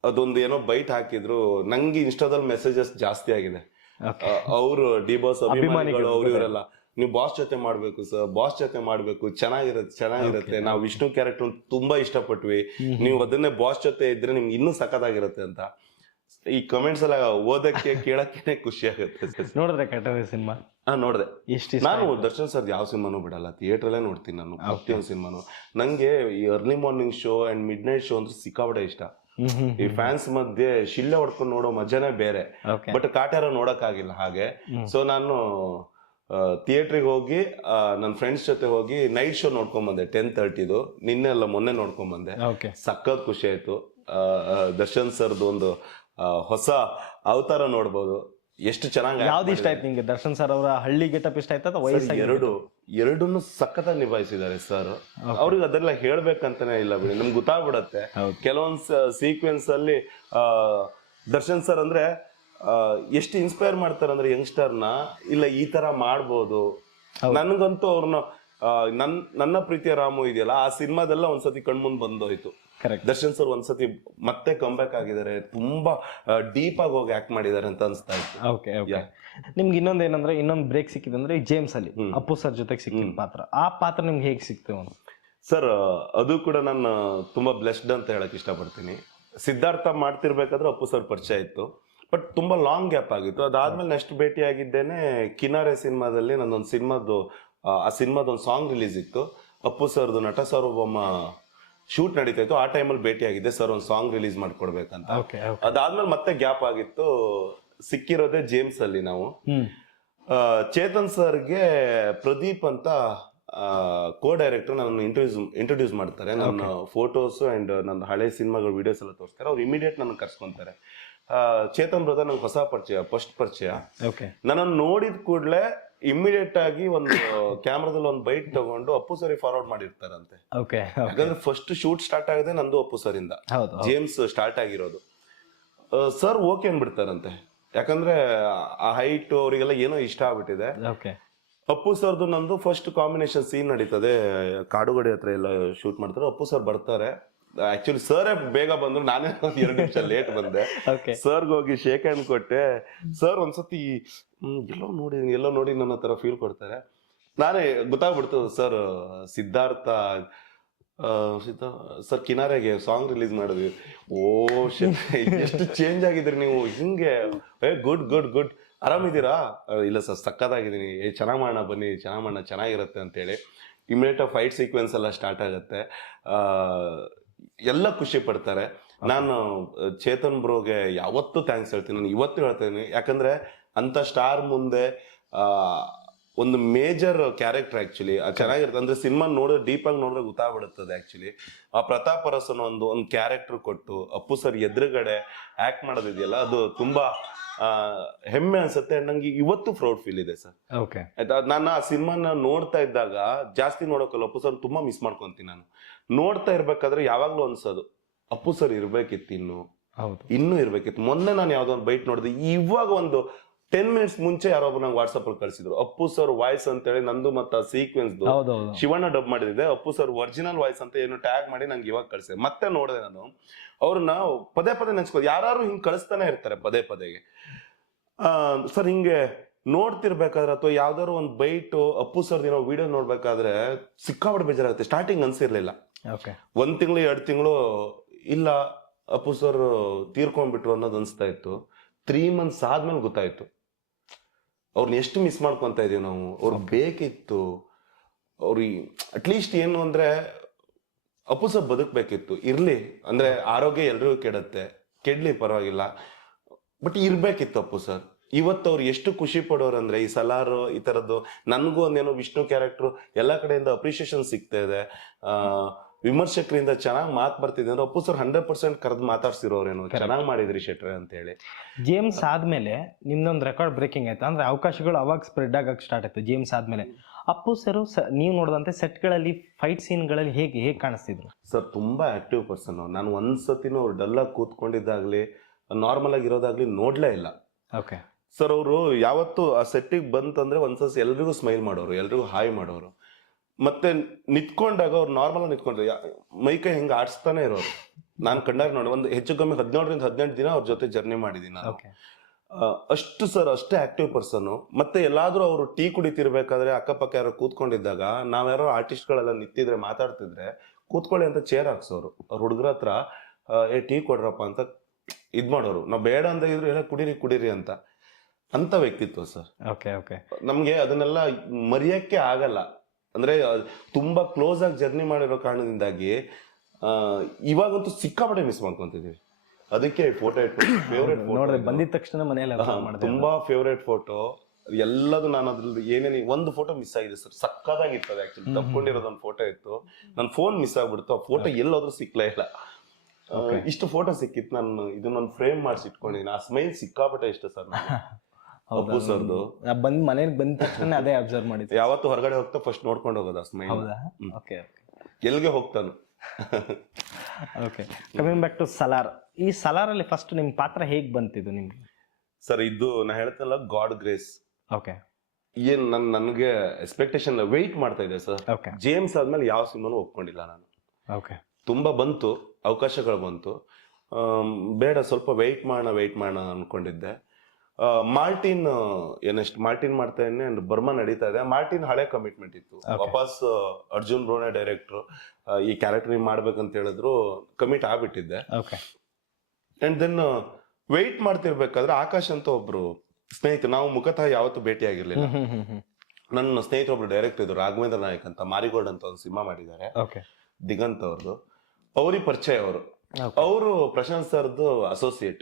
ಅದೊಂದು ಏನೋ ಬೈಟ್ ಹಾಕಿದ್ರು, ನಂಗೆ ಇನ್ಸ್ಟಾದಲ್ಲಿ ಮೆಸೇಜಸ್ ಜಾಸ್ತಿ ಆಗಿದೆ. ಅವರು ಡಿ ಬಾಸ್ ಅಭಿಮಾನಿಗಳು ಅವ್ರು ಇವರೆಲ್ಲ, ನೀವು ಬಾಸ್ ಜೊತೆ ಮಾಡ್ಬೇಕು ಸರ್, ಬಾಸ್ ಜೊತೆ ಮಾಡ್ಬೇಕು, ಚೆನ್ನಾಗಿರುತ್ತೆ, ನಾವು ವಿಷ್ಣು ಕ್ಯಾರೆಕ್ಟರ್ ತುಂಬಾ ಇಷ್ಟಪಟ್ವಿ, ನೀವು ಅದನ್ನೇ ಬಾಸ್ ಜೊತೆ ಇದ್ರೆ ನಿಮ್ಗೆ ಇನ್ನೂ ಸಖತ್ತಾಗಿರುತ್ತೆ ಅಂತ. ಈ ಕಮೆಂಟ್ಸ್ ಎಲ್ಲ ಓದಕ್ಕೆ ಕೇಳಕ್ಕೆ ಖುಷಿ ಆಗುತ್ತೆ. ನೋಡಿದ್ರೆ ಕಾಟೇರ ಸಿನಿಮಾ? ನೋಡ್ದೆ. ನಾನು ದರ್ಶನ್ ಸರ್ ಯಾವ ಸಿನಿಮಾನು ಬಿಡಲ್ಲ, ಥಿಯೇಟರ್ ಅಲ್ಲೇ ನೋಡ್ತೀನಿ ನಾನು ಪ್ರತಿಯೊಂದು ಸಿನಿಮಾನು. ನಂಗೆ ಈ early morning show and mid night show ಅಂದ್ರೆ ಸಿಕ್ಕಾಪಟ್ಟೆ ಇಷ್ಟ. ಈ ಫ್ಯಾನ್ಸ್ ಮಧ್ಯೆ ಶಿಳ್ಳೆ ಹೊಡ್ಕೊಂಡು ನೋಡೋ ಮಜಾನೇ ಬೇರೆ. ಬಟ್ ಕಾಟೇರ ನೋಡಕ್ ಆಗಿಲ್ಲ ಹಾಗೆ. ಸೊ ನಾನು ಥಿಯೇಟ್ರಿಗೆ ಹೋಗಿ ನನ್ನ ಫ್ರೆಂಡ್ಸ್ ಜೊತೆ ಹೋಗಿ ನೈಟ್ ಶೋ ನೋಡ್ಕೊಂಡ್ ಬಂದೆ, 10:30 ನಿನ್ನೆ ಅಲ್ಲ ಮೊನ್ನೆ ನೋಡ್ಕೊಂಡ್ ಬಂದೆ. ಸಖತ್ ಖುಷಿ ಆಯ್ತು. ದರ್ಶನ್ ಸರ್ದು ಒಂದು ಹೊಸ ಅವತಾರ ನೋಡ್ಬೋದು, ಎಷ್ಟು ಚೆನ್ನಾಗಿ. ಯಾವ್ದು ಇಷ್ಟ ಆಯ್ತು ನಿಂಗೆ? ದರ್ಶನ್ ಸರ್ ಅವರ ಹಳ್ಳಿ ಗೆಟಪ್ ಇಷ್ಟ ಆಯ್ತಾ ಅಥವಾ ವಯಸ್ಸಾಗಿ? ಎರಡನ್ನೂ ಸಖತ್ತಾಗಿ ನಿಭಾಯಿಸಿದ್ದಾರೆ ಸರ್. ಅವ್ರಿಗೆ ಅದೆಲ್ಲ ಹೇಳ್ಬೇಕಂತಾನೆ ಇಲ್ಲ ಬಿಡಿ, ನಮ್ಗೆ ಗೊತ್ತಾಗ್ಬಿಡತ್ತೆ. ಕೆಲವೊಂದ್ ಸೀಕ್ವೆನ್ಸ್ ಅಲ್ಲಿ ದರ್ಶನ್ ಸರ್ ಅಂದ್ರೆ ಎಷ್ಟು ಇನ್ಸ್ಪೈರ್ ಮಾಡ್ತಾರೆ ಅಂದ್ರೆ ಯಂಗ್ಸ್ಟರ್ನ, ಇಲ್ಲ ಈ ತರ ಮಾಡ್ಬೋದು. ನನ್ಗಂತೂ ಅವ್ರನ್ನ ನನ್ನ ಪ್ರೀತಿಯ ರಾಮು ಇದೆಯಲ್ಲ, ಆ ಸಿನಿಮಾದೆಲ್ಲ ಒಂದ್ಸತಿ ಕಣ್ಮುಂದ್ ಬಂದೋಯ್ತು. ದರ್ಶನ್ ಸರ್ ಒಂದ್ಸತಿ ಮತ್ತೆ ಕಂಬ್ಯಾಕ್ ಆಗಿದ್ದಾರೆ, ತುಂಬಾ ಡೀಪ್ ಆಗಿ ಹೋಗಿ ಆಕ್ಟ್ ಮಾಡಿದ್ದಾರೆ ಅಂತ ಅನ್ಸ್ತಾ ಇತ್ತು. ನಿಮ್ಗೆ ಇನ್ನೊಂದ್ ಏನಂದ್ರೆ, ಇನ್ನೊಂದು ಬ್ರೇಕ್ ಸಿಕ್ಕಿದಂದ್ರೆ ಈ ಜೇಮ್ಸ್ ಅಲ್ಲಿ ಅಪ್ಪು ಸರ್ ಜೊತೆಗೆ ಸಿಕ್ಕಿದ ಪಾತ್ರ, ಆ ಪಾತ್ರ ನಿಮ್ಗೆ ಹೇಗೆ ಸಿಕ್ತು ಸರ್? ಅದು ಕೂಡ ನಾನು ತುಂಬಾ ಬ್ಲೆಸ್ಡ್ ಅಂತ ಹೇಳಕ್ ಇಷ್ಟಪಡ್ತೀನಿ. ಸಿದ್ಧಾರ್ಥ ಮಾಡ್ತಿರ್ಬೇಕಾದ್ರೆ ಅಪ್ಪು ಸರ್ ಪರಿಚಯ ಇತ್ತು, ಬಟ್ ತುಂಬಾ ಲಾಂಗ್ ಗ್ಯಾಪ್ ಆಗಿತ್ತು. ಅದಾದ್ಮೇಲೆ ನೆಕ್ಸ್ಟ್ ಭೇಟಿ ಆಗಿದ್ದೇನೆ ಕಿನಾರೆ ಸಿನಿಮಾದಲ್ಲಿ. ನನ್ನೊಂದು ಸಿನಿಮಾದು ಆ ಸಿನಿಮಾದೊಂದು ಸಾಂಗ್ ರಿಲೀಸ್ ಇತ್ತು, ಅಪ್ಪು ಸರ್ದು ನಟ ಸಾರ್ವಭೌಮ ಶೂಟ್ ನಡೀತಾ ಇತ್ತು. ಆ ಟೈಮಲ್ಲಿ ಭೇಟಿ ಆಗಿದ್ದೆ, ಸರ್ ಒಂದು ಸಾಂಗ್ ರಿಲೀಸ್ ಮಾಡ್ಕೊಡ್ಬೇಕಂತ. ಅದಾದ್ಮೇಲೆ ಮತ್ತೆ ಗ್ಯಾಪ್ ಆಗಿತ್ತು. ಸಿಕ್ಕಿರೋದೇ ಜೇಮ್ಸ್ ಅಲ್ಲಿ ನಾವು. ಚೇತನ್ ಸರ್ಗೆ ಪ್ರದೀಪ್ ಅಂತ ಕೋ ಡೈರೆಕ್ಟರ್ ನನ್ನ ಇಂಟ್ರೊಡ್ಯೂಸ್ ಮಾಡ್ತಾರೆ. ನನ್ನ ಫೋಟೋಸ್ ಅಂಡ್ ನನ್ನ ಹಳೆ ಸಿನಿಮಾಗಳ ವಿಡಿಯೋಸ್ ಎಲ್ಲ ತೋರಿಸ್ತಾರೆ. ಅವ್ರು ಇಮಿಡಿಯೇಟ್ ನನ್ನ ಕರ್ಸ್ಕೊಂತಾರೆ. ಚೇತನ್ ಬ್ರದರ್ ನಂಗೆ ಹೊಸ ಪರಿಚಯ, ಫಸ್ಟ್ ಪರಿಚಯ. ನನ್ನನ್ನು ನೋಡಿದ ಕೂಡಲೇ ಇಮಿಡಿಯೇಟ್ ಆಗಿ ಒಂದು ಕ್ಯಾಮ್ರಾದಲ್ಲಿ ಒಂದು ಬೈಟ್ ತಗೊಂಡು ಅಪ್ಪು ಸರಿ ಫಾರ್ವರ್ಡ್ ಮಾಡಿರ್ತಾರಂತೆ. ಯಾಕಂದ್ರೆ ಫಸ್ಟ್ ಶೂಟ್ ಸ್ಟಾರ್ಟ್ ಆಗಿದೆ ನಂದು ಅಪ್ಪು ಸರ್ ಇಂದ, ಜೇಮ್ಸ್ ಸ್ಟಾರ್ಟ್ ಆಗಿರೋದು. ಸರ್ ಓಕೆ ಅನ್ಬಿಡ್ತಾರಂತೆ, ಯಾಕಂದ್ರೆ ಆ ಹೈಟ್ ಅವರಿಗೆಲ್ಲ ಏನೋ ಇಷ್ಟ ಆಗ್ಬಿಟ್ಟಿದೆ. ಅಪ್ಪು ಸರ್ದು ನಂದು ಫಸ್ಟ್ ಕಾಂಬಿನೇಷನ್ ಸೀನ್ ನಡೀತದೆ, ಕಾಡುಗಡೆ ಹತ್ರ ಎಲ್ಲ ಶೂಟ್ ಮಾಡ್ತಾರೆ. ಅಪ್ಪು ಸರ್ ಬರ್ತಾರೆ. ಆಕ್ಚುಲಿ ಸರ್ ಬೇಗ ಬಂದ್ರು, ನಾನೇ 2 ನಿಮಿಷ ಲೇಟ್ ಬಂದೆ. ಸರ್ಗೆ ಹೋಗಿ ಶೇಕ್ ಹ್ಯಾಂಡ್ ಕೊಟ್ಟೆ. ಸರ್ ಒಂದ್ಸತಿ ಎಲ್ಲೋ ನೋಡಿ ನನ್ನ ಹತ್ರ ಫೀಲ್ ಕೊಡ್ತಾರೆ. ನಾನೇ ಗೊತ್ತಾಗ್ಬಿಡ್ತು, ಸರ್ ಸಿದ್ಧಾರ್ಥ ಸರ್ ಕಿನಾರೆಗೆ ಸಾಂಗ್ ರಿಲೀಸ್ ಮಾಡಿದ್ವಿ. ಎಷ್ಟು ಚೇಂಜ್ ಆಗಿದ್ರಿ ನೀವು, ಹಿಂಗೆ ಗುಡ್ ಗುಡ್ ಗುಡ್ ಆರಾಮಿದ್ದೀರಾ? ಇಲ್ಲ ಸರ್ ಸಕ್ಕತ್ತಾಗಿದ್ದೀನಿ, ಚೆನ್ನಾಗ್ ಮಾಡೋಣ ಬನ್ನಿ, ಚೆನ್ನಾಗ್ ಮಾಡೋಣ, ಚೆನ್ನಾಗಿರುತ್ತೆ ಅಂತೇಳಿ ಇಮಿಡಿಯೇಟ್ ಫೈಟ್ ಸೀಕ್ವೆನ್ಸ್ ಎಲ್ಲ ಸ್ಟಾರ್ಟ್ ಆಗುತ್ತೆ. ಎಲ್ಲ ಖುಷಿ ಪಡ್ತಾರೆ. ನಾನು ಚೇತನ್ ಬ್ರೋಗೆ ಯಾವತ್ತೂ ಥ್ಯಾಂಕ್ಸ್ ಹೇಳ್ತೀನಿ, ನಾನು ಇವತ್ತು ಹೇಳ್ತೀನಿ. ಯಾಕಂದ್ರೆ ಅಂತ ಸ್ಟಾರ್ ಮುಂದೆ ಒಂದು ಮೇಜರ್ ಕ್ಯಾರೆಕ್ಟರ್ ಆಕ್ಚುಲಿ ಚೆನ್ನಾಗಿರುತ್ತೆ. ಅಂದ್ರೆ ಸಿನಿಮಾ ನೋಡಿದ್ರೆ ಡೀಪ್ ಆಗಿ ನೋಡಿದ್ರೆ ಗೊತ್ತಾಗ್ಬಿಡುತ್ತದೆ. ಆಕ್ಚುಲಿ ಆ ಪ್ರತಾಪ್ ಅರಸ್ ಅನ್ನೋ ಒಂದು ಕ್ಯಾರೆಕ್ಟರ್ ಕೊಟ್ಟು ಅಪ್ಪು ಸರ್ ಎದುರುಗಡೆ ಆಕ್ಟ್ ಮಾಡೋದಿದೆಯಲ್ಲ, ಅದು ತುಂಬಾ ಹೆಮ್ಮೆ ಅನ್ಸುತ್ತೆ. ನಂಗೆ ಇವತ್ತು ಪ್ರೌಡ್ ಫೀಲ್ ಇದೆ ಸರ್. ಆಯ್ತಾ, ನಾನು ಆ ಸಿನಿಮಾನ ನೋಡ್ತಾ ಇದ್ದಾಗ ಜಾಸ್ತಿ ನೋಡೋಕಲ್ಲ, ಅಪ್ಪು ಸರ್ ತುಂಬಾ ಮಿಸ್ ಮಾಡ್ಕೊಂತೀನಿ. ನಾನು ನೋಡ್ತಾ ಇರ್ಬೇಕಾದ್ರೆ ಯಾವಾಗ್ಲೂ ಅನ್ಸೋದು ಅಪ್ಪು ಸರ್ ಇರ್ಬೇಕಿತ್ತು, ಇನ್ನೂ ಇರ್ಬೇಕಿತ್ತು. ಮೊನ್ನೆ ನಾನು ಯಾವ್ದೋ ಒಂದು ಬೈಟ್ ನೋಡಿದೆ, ಇವಾಗ ಒಂದು 10 minutes ಮುಂಚೆ ಯಾರೊಬ್ಬ ನಂಗೆ ವಾಟ್ಸಪ್ ಅಲ್ಲಿ ಕಳಿಸಿದ್ರು, ಅಪ್ಪು ಸರ್ ವಾಯ್ಸ್ ಅಂತೇಳಿ ನಂದು ಮತ್ತೆ ಸೀಕ್ವೆನ್ಸ್ ಶಿವಣ್ಣ ಡಬ್ ಮಾಡಿದೆ, ಅಪ್ಪು ಸರ್ ಒರಿಜಿನಲ್ ವಾಯ್ಸ್ ಅಂತ ಏನು ಟ್ಯಾಗ್ ಮಾಡಿ ನಂಗೆ ಇವಾಗ ಕಳಿಸಿದೆ. ಮತ್ತೆ ನೋಡಿದೆ ನಾನು ಅವ್ರನ್ನ ಪದೇ ಪದೇ ನೆನ್ಸ್ಕೋದು, ಯಾರು ಹಿಂಗ್ ಕಳಿಸ್ತಾನೆ ಇರ್ತಾರೆ ಪದೇ ಪದೇಗೆ. ಸರ್ ಹಿಂಗೆ ನೋಡ್ತಿರ್ಬೇಕಾದ್ರೆ ಅಥವಾ ಯಾವ್ದಾದ್ರು ಒಂದು ಬೈಟ್ ಅಪ್ಪು ಸರ್ ಏನೋ ವಿಡಿಯೋ ನೋಡ್ಬೇಕಾದ್ರೆ ಸಿಕ್ಕಾಪಟ್ಟೆ ಬೇಜಾರಾಗುತ್ತೆ. ಸ್ಟಾರ್ಟಿಂಗ್ ಅನ್ಸಿರ್ಲಿಲ್ಲ, 1 ತಿಂಗಳು 2 ತಿಂಗಳು ಇಲ್ಲ ಅಪ್ಪು ಸರ್ ತೀರ್ಕೊಂಡ್ಬಿಟ್ರು ಅನ್ನೋದು ಅನ್ಸ್ತಾ ಇತ್ತು. 3 months ಆದ್ಮೇಲೆ ಗೊತ್ತಾಯ್ತು ಅವ್ರನ್ನ ಎಷ್ಟು ಮಿಸ್ ಮಾಡ್ಕೊಂತ ಇದೀವಿ ನಾವು. ಅವ್ರು ಬೇಕಿತ್ತು, ಅವ್ರಿಗೆ ಅಟ್ಲೀಸ್ಟ್ ಏನು ಅಂದ್ರೆ ಅಪ್ಪು ಸರ್ ಬದುಕ್ಬೇಕಿತ್ತು, ಇರ್ಲಿ ಅಂದ್ರೆ ಆರೋಗ್ಯ ಎಲ್ರಿಗೂ ಕೆಡತ್ತೆ, ಕೆಡ್ಲಿ ಪರವಾಗಿಲ್ಲ, ಬಟ್ ಇರ್ಬೇಕಿತ್ತು ಅಪ್ಪು ಸರ್. ಇವತ್ತು ಅವ್ರು ಎಷ್ಟು ಖುಷಿ ಪಡೋರು ಅಂದ್ರೆ ಈ ಸಲಾರು ಈ ತರದ್ದು, ನನ್ಗೂ ಒಂದೇನೋ ವಿಷ್ಣು ಕ್ಯಾರೆಕ್ಟರ್ ಎಲ್ಲಾ ಕಡೆಯಿಂದ ಅಪ್ರಿಸಿಯೇಷನ್ ಸಿಗ್ತಾ ಇದೆ, ವಿಮರ್ಶಕರಿಂದ ಚೆನ್ನಾಗಿ ಮಾತು ಬರ್ತಿದೆ ಅಂದ್ರೆ ಅಪ್ಪು ಸರ್ 100% ಕರೆದು ಮಾತಾಡ್ಸಿರೋರೇನು, ಚೆನ್ನಾಗಿ ಮಾಡಿದ್ರಿ ಶೆಟ್ರೆ ಅಂತ ಹೇಳಿ. ಜೇಮ್ಸ್ ಆದ್ಮೇಲೆ ನಿಮ್ದೊಂದು ರೆಕಾರ್ಡ್ ಬ್ರೇಕಿಂಗ್ ಆಯ್ತು, ಅಂದ್ರೆ ಅವಕಾಶಗಳು ಅವಾಗ ಸ್ಪ್ರೆಡ್ ಆಗಕ್ಕೆ ಸ್ಟಾರ್ಟ್ ಆಯ್ತು ಜೇಮ್ಸ್ ಆದ್ಮೇಲೆ. ಅಪ್ಪು ಸರ್ ನೀವು ನೋಡಿದಂತೆ ಸೆಟ್ಗಳಲ್ಲಿ ಫೈಟ್ ಸೀನ್ಗಳಲ್ಲಿ ಹೇಗೆ ಕಾಣಿಸ್ತಿದ್ರು ಸರ್? ತುಂಬಾ ಆಕ್ಟಿವ್ ಪರ್ಸನ್. ನಾನು ಒಂದ್ಸತಿನೂ ಅವ್ರು ಡಲ್ಲಾಗಿ ಕೂತ್ಕೊಂಡಿದ್ದಾಗ್ಲಿ ನಾರ್ಮಲ್ ಆಗಿ ಇರೋದಾಗ್ಲಿ ನೋಡ್ಲೇ ಇಲ್ಲ. ಓಕೆ ಸರ್ ಅವರು ಯಾವತ್ತು ಆ ಸೆಟ್ಟಿಗೆ ಬಂತಂದ್ರೆ ಒಂದ್ಸತಿ ಎಲ್ರಿಗೂ ಸ್ಮೈಲ್ ಮಾಡೋರು, ಎಲ್ರಿಗೂ ಹಾಯ್ ಮಾಡೋರು. ಮತ್ತೆ ನಿಂತ್ಕೊಂಡಾಗ ಅವ್ರು ನಾರ್ಮಲ್ ಆಗಿ ನಿಂತ್ಕೊಂಡ್ರೆ ಮೈಕೈ ಹೆಂಗೆ ಆಡಿಸ್ತಾನೆ ಇರೋರು. ನಾನು ಕಂಡಾಗ ನೋಡಿ ಒಂದು ಹೆಚ್ಚು ಕಮ್ಮಿ 17 ದಿನ ಅವ್ರ ಜೊತೆ ಜರ್ನಿ ಮಾಡಿದ್ದೀನಿ ನಾನು. ಅಷ್ಟು ಸರ್, ಅಷ್ಟೇ ಆಕ್ಟಿವ್ ಪರ್ಸನ್. ಮತ್ತೆ ಎಲ್ಲಾದ್ರೂ ಅವರು ಟೀ ಕುಡಿತಿರ್ಬೇಕಾದ್ರೆ ಅಕ್ಕಪಕ್ಕ ಯಾರೋ ಕೂತ್ಕೊಂಡಿದ್ದಾಗ ನಾವ್ಯಾರೋ ಆರ್ಟಿಸ್ಟ್ಗಳೆಲ್ಲ ನಿಂತಿದ್ರೆ ಮಾತಾಡ್ತಿದ್ರೆ ಕೂತ್ಕೊಳ್ಳಿ ಅಂತ ಚೇರ್ ಹಾಕ್ಸೋರು. ಅವ್ರ ಹುಡುಗರ ಹತ್ರ ಟೀ ಕೊಡ್ರಪ್ಪ ಅಂತ ಇದ್ ಮಾಡೋರು. ನಾವ್ ಬೇಡ ಅಂತ ಇದ್ರು ಎಲ್ಲ ಕುಡೀರಿ ಅಂತ ವ್ಯಕ್ತಿತ್ವ ಸರ್. ನಮ್ಗೆ ಅದನ್ನೆಲ್ಲ ಮರೆಯಕ್ಕೆ ಆಗಲ್ಲ. ಅಂದ್ರೆ ತುಂಬಾ ಕ್ಲೋಸ್ ಆಗಿ ಜರ್ನಿ ಮಾಡಿರೋ ಕಾರಣದಿಂದಾಗಿ ಇವಾಗಂತೂ ಸಿಕ್ಕಾಪಟ್ಟೆ ಮಿಸ್ ಮಾಡ್ಕೊಂತಿದೀವಿ. ಅದಕ್ಕೆ ಫೋಟೋ ಇಟ್ಟು ಫೇವ್ರೇಟ್ ಫೋಟೋ ಬಂದಿದ ತಕ್ಷಣ ಮನೆಯಲ್ಲಿ ತುಂಬಾ ಫೇವ್ರೇಟ್ ಫೋಟೋ ಎಲ್ಲದು. ನಾನು ಅದ್ರಲ್ಲಿ ಏನೇನು ಒಂದು ಫೋಟೋ ಮಿಸ್ ಆಗಿದೆ ಸರ್, ಸಕ್ಕದಾಗಿರ್ತದೆ. ಆಕ್ಚುಲಿ ತಪ್ಕೊಂಡಿರೋದೊಂದು ಫೋಟೋ ಇತ್ತು, ನನ್ನ ಫೋನ್ ಮಿಸ್ ಆಗ್ಬಿಡ್ತು. ಆ ಫೋಟೋ ಎಲ್ಲಾದ್ರೂ ಸಿಕ್ಲೇ ಇಲ್ಲ. ಇಷ್ಟು ಫೋಟೋ ಸಿಕ್ಕಿತ್ತು. ನಾನು ಇದನ್ನ ಫ್ರೇಮ್ ಮಾಡಿಸಿ ಇಟ್ಕೊಂಡಿದ್ದೀನಿ. ಆ ಸ್ಮೈಲ್ ಸಿಕ್ಕಾಪಟ್ಟೆ ಇಷ್ಟ ಸರ್ ಅಪ್ಪು ಸರ್ದು. ಬಂದ್ ಮನೆಗೆ ಬಂದ ತಕ್ಷಣ ಅದೇ ಅಬ್ಸರ್ವ್ ಮಾಡಿದ್ದೆ. ಯಾವತ್ತು ಹೊರಗಡೆ ಹೋಗ್ತಾ ಫಸ್ಟ್ ನೋಡ್ಕೊಂಡು ಹೋಗೋದು ಆ ಸ್ಮೈಲ್. ಎಲ್ಲಿಗೆ ಹೋಗ್ತಾನು. Okay, coming back to Salaar. ಈ ಸಲಾರಲ್ಲಿ ಫಸ್ಟ್ ನಿಮ್ ಪಾತ್ರ ಹೇಗ್ ಬಂತಿದ್ದು ನಿಮ್ಗೆ? ಸರ್ ಇದು ನಾ ಹೇಳ್ತೇನಲ್ಲ, ಗಾಡ್ ಗ್ರೇಸ್. ಓಕೆ, ಏನ್ ನನ್ಗೆ ಎಕ್ಸ್ಪೆಕ್ಟೇಷನ್ ವೆಯ್ಟ್ ಮಾಡ್ತಾ ಇದೆ ಸರ್. ಜೇಮ್ಸ್ ಆದ್ಮೇಲೆ ಯಾವ ಸಿನಿಮಾನು ಒಪ್ಕೊಂಡಿಲ್ಲ ನಾನು. ಓಕೆ, ತುಂಬಾ ಬಂತು, ಅವಕಾಶಗಳು ಬಂತು. ಬೇಡ ಸ್ವಲ್ಪ ವೆಯ್ಟ್ ಮಾಡೋಣ ಅನ್ಕೊಂಡಿದ್ದೆ. ಮಾರ್ಟಿನ್ ಮಾರ್ಟಿನ್ ಮಾಡ್ತಾ ಇದ್ದೇನೆ ಅಂಡ್ ಬರ್ಮಾ ನಡೀತಾ ಇದೆ. ಮಾರ್ಟಿನ್ ಹಳೆ ಕಮಿಟ್ಮೆಂಟ್ ಇತ್ತು. ವಾಪಸ್ ಅರ್ಜುನ್ ರೋಣೆ ಡೈರೆಕ್ಟ್ರು ಈ ಕ್ಯಾರೆಕ್ಟರ್ ಮಾಡ್ಬೇಕಂತ ಹೇಳಿದ್ರು, ಕಮಿಟ್ ಆಗ್ಬಿಟ್ಟಿದ್ದೆ. ಅಂಡ್ ದೆನ್ ವೆಯ್ಟ್ ಮಾಡ್ತಿರ್ಬೇಕಾದ್ರೆ ಆಕಾಶ್ ಅಂತ ಒಬ್ರು ಸ್ನೇಹಿತರು, ನಾವು ಮುಖತಃ ಯಾವತ್ತೂ ಭೇಟಿ ಆಗಿರ್ಲಿಲ್ಲ. ನನ್ನ ಸ್ನೇಹಿತರು ಒಬ್ರು ಡೈರೆಕ್ಟರ್ ಇದ್ರು, ರಾಘವೇಂದ್ರ ನಾಯಕ್ ಅಂತ, ಮಾರಿಗೋಲ್ಡ್ ಅಂತ ಒಂದು ಸಿನಿಮಾ ಮಾಡಿದ್ದಾರೆ, ದಿಗಂತ್ ಅವ್ರದ್ದು. ಅವ್ರಿಗೆ ಪರಿಚಯ ಅವರು ಪ್ರಶಾಂತ್ ಸರ್ದು ಅಸೋಸಿಯೇಟ್.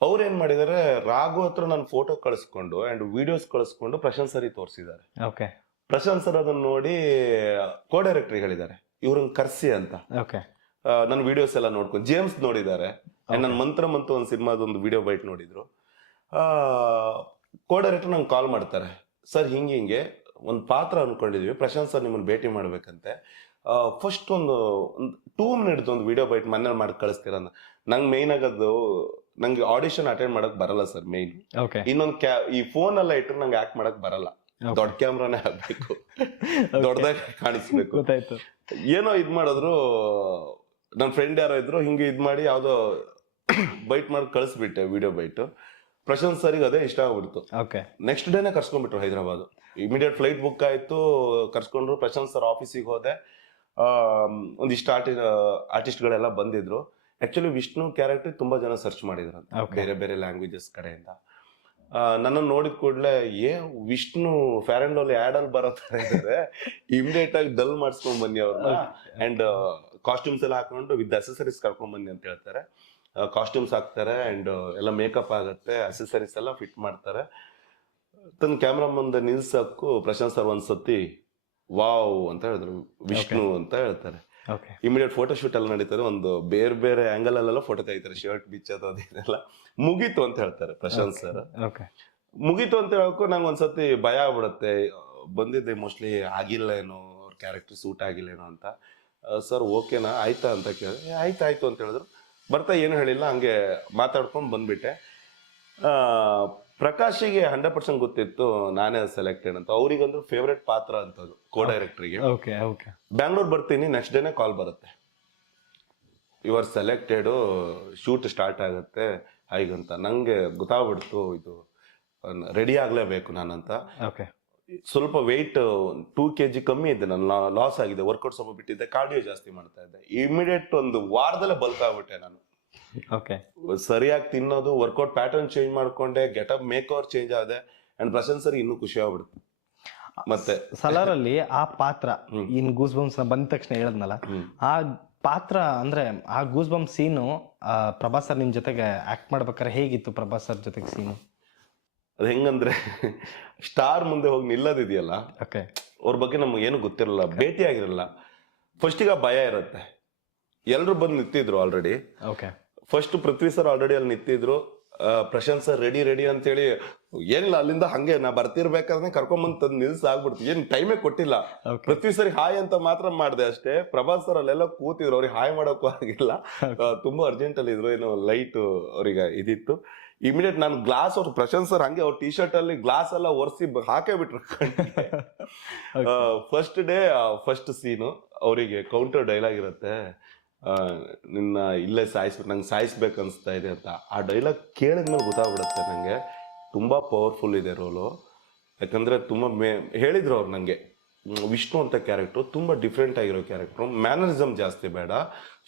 ಅವ್ರು ಏನ್ ಮಾಡಿದಾರೆ, ರಾಘು ಹತ್ರ ನನ್ನ ಫೋಟೋ ಕಳಿಸ್ಕೊಂಡು ಅಂಡ್ ವಿಡಿಯೋಸ್ ಕಳಿಸ್ಕೊಂಡು ಪ್ರಶಾಂತ್ ಸರ್ ತೋರಿಸಿದ್ದಾರೆ. ಪ್ರಶಾಂತ್ ಸರ್ ಅದನ್ನ ನೋಡಿ ಕೋ ಡೈರೆಕ್ಟರ್ ಹೇಳಿದ್ದಾರೆ ಇವ್ರನ್ನ ಕರ್ಸಿ ಅಂತ. ನನ್ನ ವಿಡಿಯೋಸ್ ಎಲ್ಲ ನೋಡ್ಕೊಂಡು ಜೇಮ್ಸ್ ನೋಡಿದ್ದಾರೆ. ಅಂಡ್ ನನ್ನ ಮಂತ್ರ ಒಂದು ಸಿನಿಮಾದೊಂದು ವಿಡಿಯೋ ಬೈಟ್ ನೋಡಿದ್ರು. ಕೋ ಡೈರೆಕ್ಟರ್ ನಂಗೆ ಕಾಲ್ ಮಾಡ್ತಾರೆ, ಸರ್ ಹಿಂಗೆ ಒಂದು ಪಾತ್ರ ಅನ್ಕೊಂಡಿದೀವಿ, ಪ್ರಶಾಂತ್ ಸರ್ ನಿಮ್ಮನ್ನ ಭೇಟಿ ಮಾಡ್ಬೇಕಂತೆ. ಫಸ್ಟ್ ಒಂದು 2 minutes ಒಂದು ವಿಡಿಯೋ ಬೈಟ್ ಮನೇಲಿ ಮಾಡಿ ಕಳಿಸ್ತೀರ. ನಂಗೆ ಮೇಯ್ನ್ ಆಗೋದು, ನಂಗೆ ಆಡಿಷನ್ ಅಟೆಂಡ್ ಮಾಡಕ್ ಬರಲ್ಲ ಸರ್ ಮೇಯ್ನ್. ಇನ್ನೊಂದು ಈ ಫೋನ್ ಎಲ್ಲ ಇಟ್ಟರೆ ನಂಗೆ ಆಕ್ಟ್ ಮಾಡಕ್ ಬರಲ್ಲ. ದೊಡ್ಡ ಕ್ಯಾಮ್ರಾನೇ ಹಾಕ್ಬೇಕು, ದೊಡ್ಡದಾಗಿ ಕಾಣಿಸ್ಬೇಕು. ಏನೋ ಇದ್ ಮಾಡಿದ್ರು, ನನ್ನ ಫ್ರೆಂಡ್ ಯಾರೋ ಇದ್ರು, ಹಿಂಗೆ ಇದ್ ಮಾಡಿ ಯಾವ್ದೋ ಬೈಟ್ ಮಾಡಿ ಕಳಿಸ್ಬಿಟ್ಟೆ ವಿಡಿಯೋ ಬೈಟ್. ಪ್ರಶಾಂತ್ ಸರ್ಗೆ ಅದೇ ಇಷ್ಟ ಆಗ್ಬಿಡ್ತು. ನೆಕ್ಸ್ಟ್ ಡೇನೆ ಕರ್ಸ್ಕೊಂಡ್ಬಿಟ್ರು ಹೈದರಾಬಾದ್. ಇಮಿಡಿಯೇಟ್ ಫ್ಲೈಟ್ ಬುಕ್ ಆಯ್ತು, ಕರ್ಸ್ಕೊಂಡ್ರು. ಪ್ರಶಾಂತ್ ಸರ್ ಆಫೀಸಿಗೆ ಹೋದೆ. ಒಂದಿಷ್ಟು ಆರ್ಟಿಸ್ಟ್ಗಳೆಲ್ಲ ಬಂದಿದ್ರು. ಆಕ್ಚುಲಿ ವಿಷ್ಣು ಕ್ಯಾರೆಕ್ಟರ್ ತುಂಬಾ ಜನ ಸರ್ಚ್ ಮಾಡಿದ್ರು ಬೇರೆ ಬೇರೆ ಲ್ಯಾಂಗ್ವೇಜಸ್ ಕಡೆಯಿಂದ. ನನ್ನ ನೋಡಿದ ಕೂಡಲೇ Vishnu fair and lovely ad ಅಲ್ಲಿ ಬರೋ ತರ ಇದ್ದಾರೆ, ಇಮಿಡಿಯೇಟ್ ಆಗಿ ಡಲ್ ಮಾಡಿಸ್ಕೊಂಡ್ ಬನ್ನಿ ಅವ್ರನ್ನ. ಅಂಡ್ ಕಾಸ್ಟ್ಯೂಮ್ಸ್ ಎಲ್ಲ ಹಾಕೊಂಡು ವಿತ್ ಅಸೆಸರೀಸ್ ಕರ್ಕೊಂಡ್ ಬನ್ನಿ ಅಂತ ಹೇಳ್ತಾರೆ. ಕಾಸ್ಟ್ಯೂಮ್ಸ್ ಹಾಕ್ತಾರೆ ಅಂಡ್ ಎಲ್ಲ ಮೇಕಪ್ ಆಗುತ್ತೆ, ಅಸೆಸರೀಸ್ ಎಲ್ಲ ಫಿಟ್ ಮಾಡ್ತಾರೆ. ತನ್ನ ಕ್ಯಾಮ್ರಾ ಮುಂದೆ ನಿಲ್ಸಕ್ಕೂ ಪ್ರಶಾಂತ್ ಸರ್ ಒಂದ್ಸತಿ ವಾವ್ ಅಂತ ಹೇಳಿದ್ರು, ವಿಷ್ಣು ಅಂತ ಹೇಳ್ತಾರೆ. ಇಮಿಡಿಯೇಟ್ ಫೋಟೋ ಶೂಟ್ ಎಲ್ಲ ನಡೀತಾರೆ. ಒಂದು ಬೇರೆ ಬೇರೆ ಆಂಗಲ್ ಅಲ್ಲೆಲ್ಲ ಫೋಟೋ ತೆಗಿತಾರೆ, ಶರ್ಟ್ ಬಿಚ್ಚೋದು ಅದೆಲ್ಲ ಮುಗೀತು ಅಂತ ಹೇಳ್ತಾರೆ ಪ್ರಶಾಂತ್ ಸರ್. ಮುಗೀತು ಅಂತ ಹೇಳಕ್ಕೂ ನಂಗೆ ಒಂದ್ಸತಿ ಭಯ ಆಗ್ಬಿಡುತ್ತೆ. ಬಂದಿದ್ದೆ ಮೋಸ್ಟ್ಲಿ ಆಗಿಲ್ಲ ಏನೋ, ಅವ್ರ ಕ್ಯಾರೆಕ್ಟರ್ ಸೂಟ್ ಆಗಿಲ್ಲ ಏನೋ ಅಂತ. ಸರ್ ಓಕೆನಾ ಆಯ್ತಾ ಅಂತ ಕೇಳಿದ್ರೆ ಆಯ್ತು ಅಂತ ಹೇಳಿದ್ರು. ಬರ್ತಾ ಏನು ಹೇಳಿಲ್ಲ, ಹಂಗೆ ಮಾತಾಡ್ಕೊಂಡು ಬಂದ್ಬಿಟ್ಟೆ. ಪ್ರಕಾಶಿಗೆ 100% ಗೊತ್ತಿತ್ತು ನಾನೇ ಸೆಲೆಕ್ಟೆಡ್ ಅಂತ. ಅವ್ರಿಗಂದ್ರೂ ಫೇವ್ರೆಟ್ ಪಾತ್ರ ಅಂತದ್ದು ಕೋ ಡೈರೆಕ್ಟರ್ಗೆ. ಬ್ಯಾಂಗ್ಳೂರ್ ಬರ್ತೀನಿ, ನೆಕ್ಸ್ಟ್ ಡೇನೆ ಕಾಲ್ ಬರುತ್ತೆ, you are selected, shoot start ಆಗುತ್ತೆ ಹಾಗಂತ. ನಂಗೆ ಗೊತ್ತಾಗ್ಬಿಡ್ತು ಇದು ರೆಡಿ ಆಗ್ಲೇಬೇಕು ನಾನಂತ. ಸ್ವಲ್ಪ ವೆಯ್ಟ್ 2 kg ಕಮ್ಮಿ ಇದ್ದೆ, ನಾನು ಲಾಸ್ ಆಗಿದೆ. ವರ್ಕೌಟ್ ಸ್ವಲ್ಪ ಬಿಟ್ಟಿದ್ದೆ, ಕಾರ್ಡಿಯೋ ಜಾಸ್ತಿ ಮಾಡ್ತಾ ಇದ್ದೆ. ಇಮಿಡಿಯೇಟ್ ಒಂದು ವಾರದಲ್ಲೇ ಬಲ್ಕ್ ಆಗ್ಬಿಟ್ಟೆ ನಾನು. ಸರಿಯಾಗಿ ತಿನ್ನೋದು, ವರ್ಕೌಟ್ ಪ್ಯಾಟರ್ನ್ ಚೇಂಜ್ ಮಾಡ್ಕೊಂಡೆ, ಗೆಟಪ್ ಮೇಕ್ ಓವರ್ ಚೇಂಜ್ ಆದೆ. ಅಂಡ್ ಪ್ರಶಾಂತ್ ಸರ್ ಇನ್ನೂ ಖುಷಿ ಆಗ್ಬಿಡುತ್ತೆ. ಮತ್ತೆ ಸಲಾರಲ್ಲಿ ಆ ಪಾತ್ರ ಇನ್ ಗೂಸ್ ಬಂಪ್ಸ್ ಬಂದ ತಕ್ಷಣ ಹೇಳದ್ನಲ್ಲ, ಆ ಪಾತ್ರ ಅಂದ್ರೆ ಆ ಗೂಸ್ ಬಂಪ್ ಸೀನು ಪ್ರಭಾಸ್ ಸರ್ ನಿಮ್ ಜೊತೆಗೆ ಆಕ್ಟ್ ಮಾಡ್ಬೇಕಾದ್ರೆ ಹೇಗಿತ್ತು ಪ್ರಭಾಸ್ ಸರ್ ಜೊತೆಗೆ ಸೀನು? ಅದು ಹೆಂಗಂದ್ರೆ ಸ್ಟಾರ್ ಮುಂದೆ ಹೋಗಿ ನಿಲ್ಲೋದಿದೆಯಲ್ಲ, ಓಕೆ ಅವ್ರ ಬಗ್ಗೆ ನಮ್ಗೆ ಏನು ಗೊತ್ತಿರಲ್ಲ, ಭೇಟಿ ಆಗಿರಲ್ಲ. ಫಸ್ಟಿಗೆ ಭಯ ಇರುತ್ತೆ. ಎಲ್ರು ಬಂದು ನಿಂತಿದ್ರು ಆಲ್ರೆಡಿ. ಓಕೆ ಫಸ್ಟ್ ಪೃಥ್ವಿ ಸರ್ ಆಲ್ರೆಡಿ ಅಲ್ಲಿ ನಿಂತಿದ್ರು. ಪ್ರಶಾಂತ್ ಸರ್ ರೆಡಿ ಅಂತೇಳಿ ಏನಿಲ್ಲ, ಅಲ್ಲಿಂದ ಹಂಗೆ ನಾ ಬರ್ತಿರ್ಬೇಕಾದ್ರೆ ಕರ್ಕೊಂಬಂದ್ ತಂದು ನಿಲ್ಸ್ ಆಗ್ಬಿಡ್ತು. ಏನ್ ಟೈಮೇ ಕೊಟ್ಟಿಲ್ಲ. ಪೃಥ್ವಿ ಸರ್ ಹಾಯ್ ಅಂತ ಮಾತ್ರ ಮಾಡಿದೆ ಅಷ್ಟೇ. ಪ್ರಭಾಸ್ ಸರ್ ಅಲ್ಲೆಲ್ಲ ಕೂತಿದ್ರು, ಅವ್ರಿಗೆ ಹಾಯ್ ಮಾಡೋಕ್ಕೂ ಆಗಿಲ್ಲ. ತುಂಬಾ ಅರ್ಜೆಂಟ್ ಅಲ್ಲಿ ಇದ್ರು, ಏನೋ ಲೈಟ್ ಅವ್ರಿಗೆ ಇದಿತ್ತು. ಇಮಿಡಿಯೇಟ್ ನಾನು ಗ್ಲಾಸ್, ಅವ್ರು ಪ್ರಶಾಂತ್ ಸರ್ ಹಂಗೆ ಅವ್ರ ಟಿ ಶರ್ಟ್ ಅಲ್ಲಿ ಗ್ಲಾಸ್ ಎಲ್ಲ ಒರೆಸಿ ಹಾಕೇ ಬಿಟ್ರು. ಫಸ್ಟ್ ಡೇ ಫಸ್ಟ್ ಸೀನು ಅವರಿಗೆ ಕೌಂಟರ್ ಡೈಲಾಗ್ ಇರುತ್ತೆ. ನಿನ್ನ ಇಲ್ಲೇ ನಂಗೆ ಸಾಯಿಸ್ಬೇಕು ಅನ್ಸ್ತಾ ಇದೆ ಅಂತ. ಆ ಡೈಲಾಗ್ ಕೇಳಿದ್ಮೇಲೆ ಗೊತ್ತಾಗ್ಬಿಡುತ್ತೆ ನಂಗೆ ತುಂಬಾ ಪವರ್ಫುಲ್ ಇದೆ ರೋಲು. ಯಾಕಂದ್ರೆ ತುಂಬಾ ಹೇಳಿದ್ರು ಅವ್ರು ನಂಗೆ, ವಿಷ್ಣು ಅಂತ ಕ್ಯಾರೆಕ್ಟರ್ ತುಂಬಾ ಡಿಫ್ರೆಂಟ್ ಆಗಿರೋ ಕ್ಯಾರೆಕ್ಟರ್, ಮ್ಯಾನರಿಸಮ್ ಜಾಸ್ತಿ ಬೇಡ,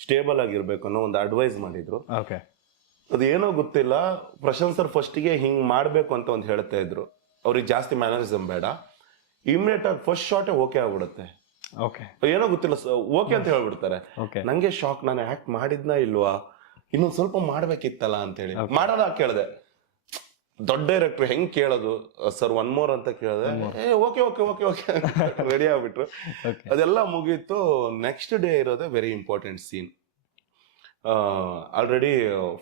ಸ್ಟೇಬಲ್ ಆಗಿರ್ಬೇಕು ಅನ್ನೋ ಒಂದು ಅಡ್ವೈಸ್ ಮಾಡಿದ್ರು. ಅದೇನೋ ಗೊತ್ತಿಲ್ಲ, ಪ್ರಶಾಂತ್ ಸರ್ ಫಸ್ಟಿಗೆ ಹಿಂಗ್ ಮಾಡ್ಬೇಕು ಅಂತ ಒಂದು ಹೇಳ್ತಾ ಇದ್ರು, ಅವ್ರಿಗೆ ಜಾಸ್ತಿ ಮ್ಯಾನರಿಸಮ್ ಬೇಡ. ಇಮಿಡಿಯೇಟ್ ಆಗಿ ಫಸ್ಟ್ ಶಾರ್ಟೇ ಓಕೆ ಆಗ್ಬಿಡುತ್ತೆ. ಏನೋ ಗೊತ್ತಿಲ್ಲ, ಓಕೆ ಅಂತ ಹೇಳ್ಬಿಡ್ತಾರೆ. ನಂಗೆ ಶಾಕ್, ನಾನು ಆಕ್ಟ್ ಮಾಡಿದ್ನಾ ಇಲ್ವಾ, ಇನ್ನೊಂದ್ ಸ್ವಲ್ಪ ಮಾಡ್ಬೇಕಿತ್ತಲ್ಲ ಅಂತೇಳಿ ಮಾಡೋಣ ಕೇಳಿದೆ. ದೊಡ್ಡ ಡೈರೆಕ್ಟರ್ ಹೆಂಗ್ ಕೇಳೋದು ಸರ್, ಒನ್ ಮೋರ್ ಅಂತ ಕೇಳಿದೆ. Okay okay okay okay ready ಆಗ್ಬಿಟ್ರು. ಅದೆಲ್ಲ ಮುಗೀತು. ನೆಕ್ಸ್ಟ್ ಡೇ ಇರೋದೇ ವೆರಿ ಇಂಪಾರ್ಟೆಂಟ್ ಸೀನ್. ಆಲ್ರೆಡಿ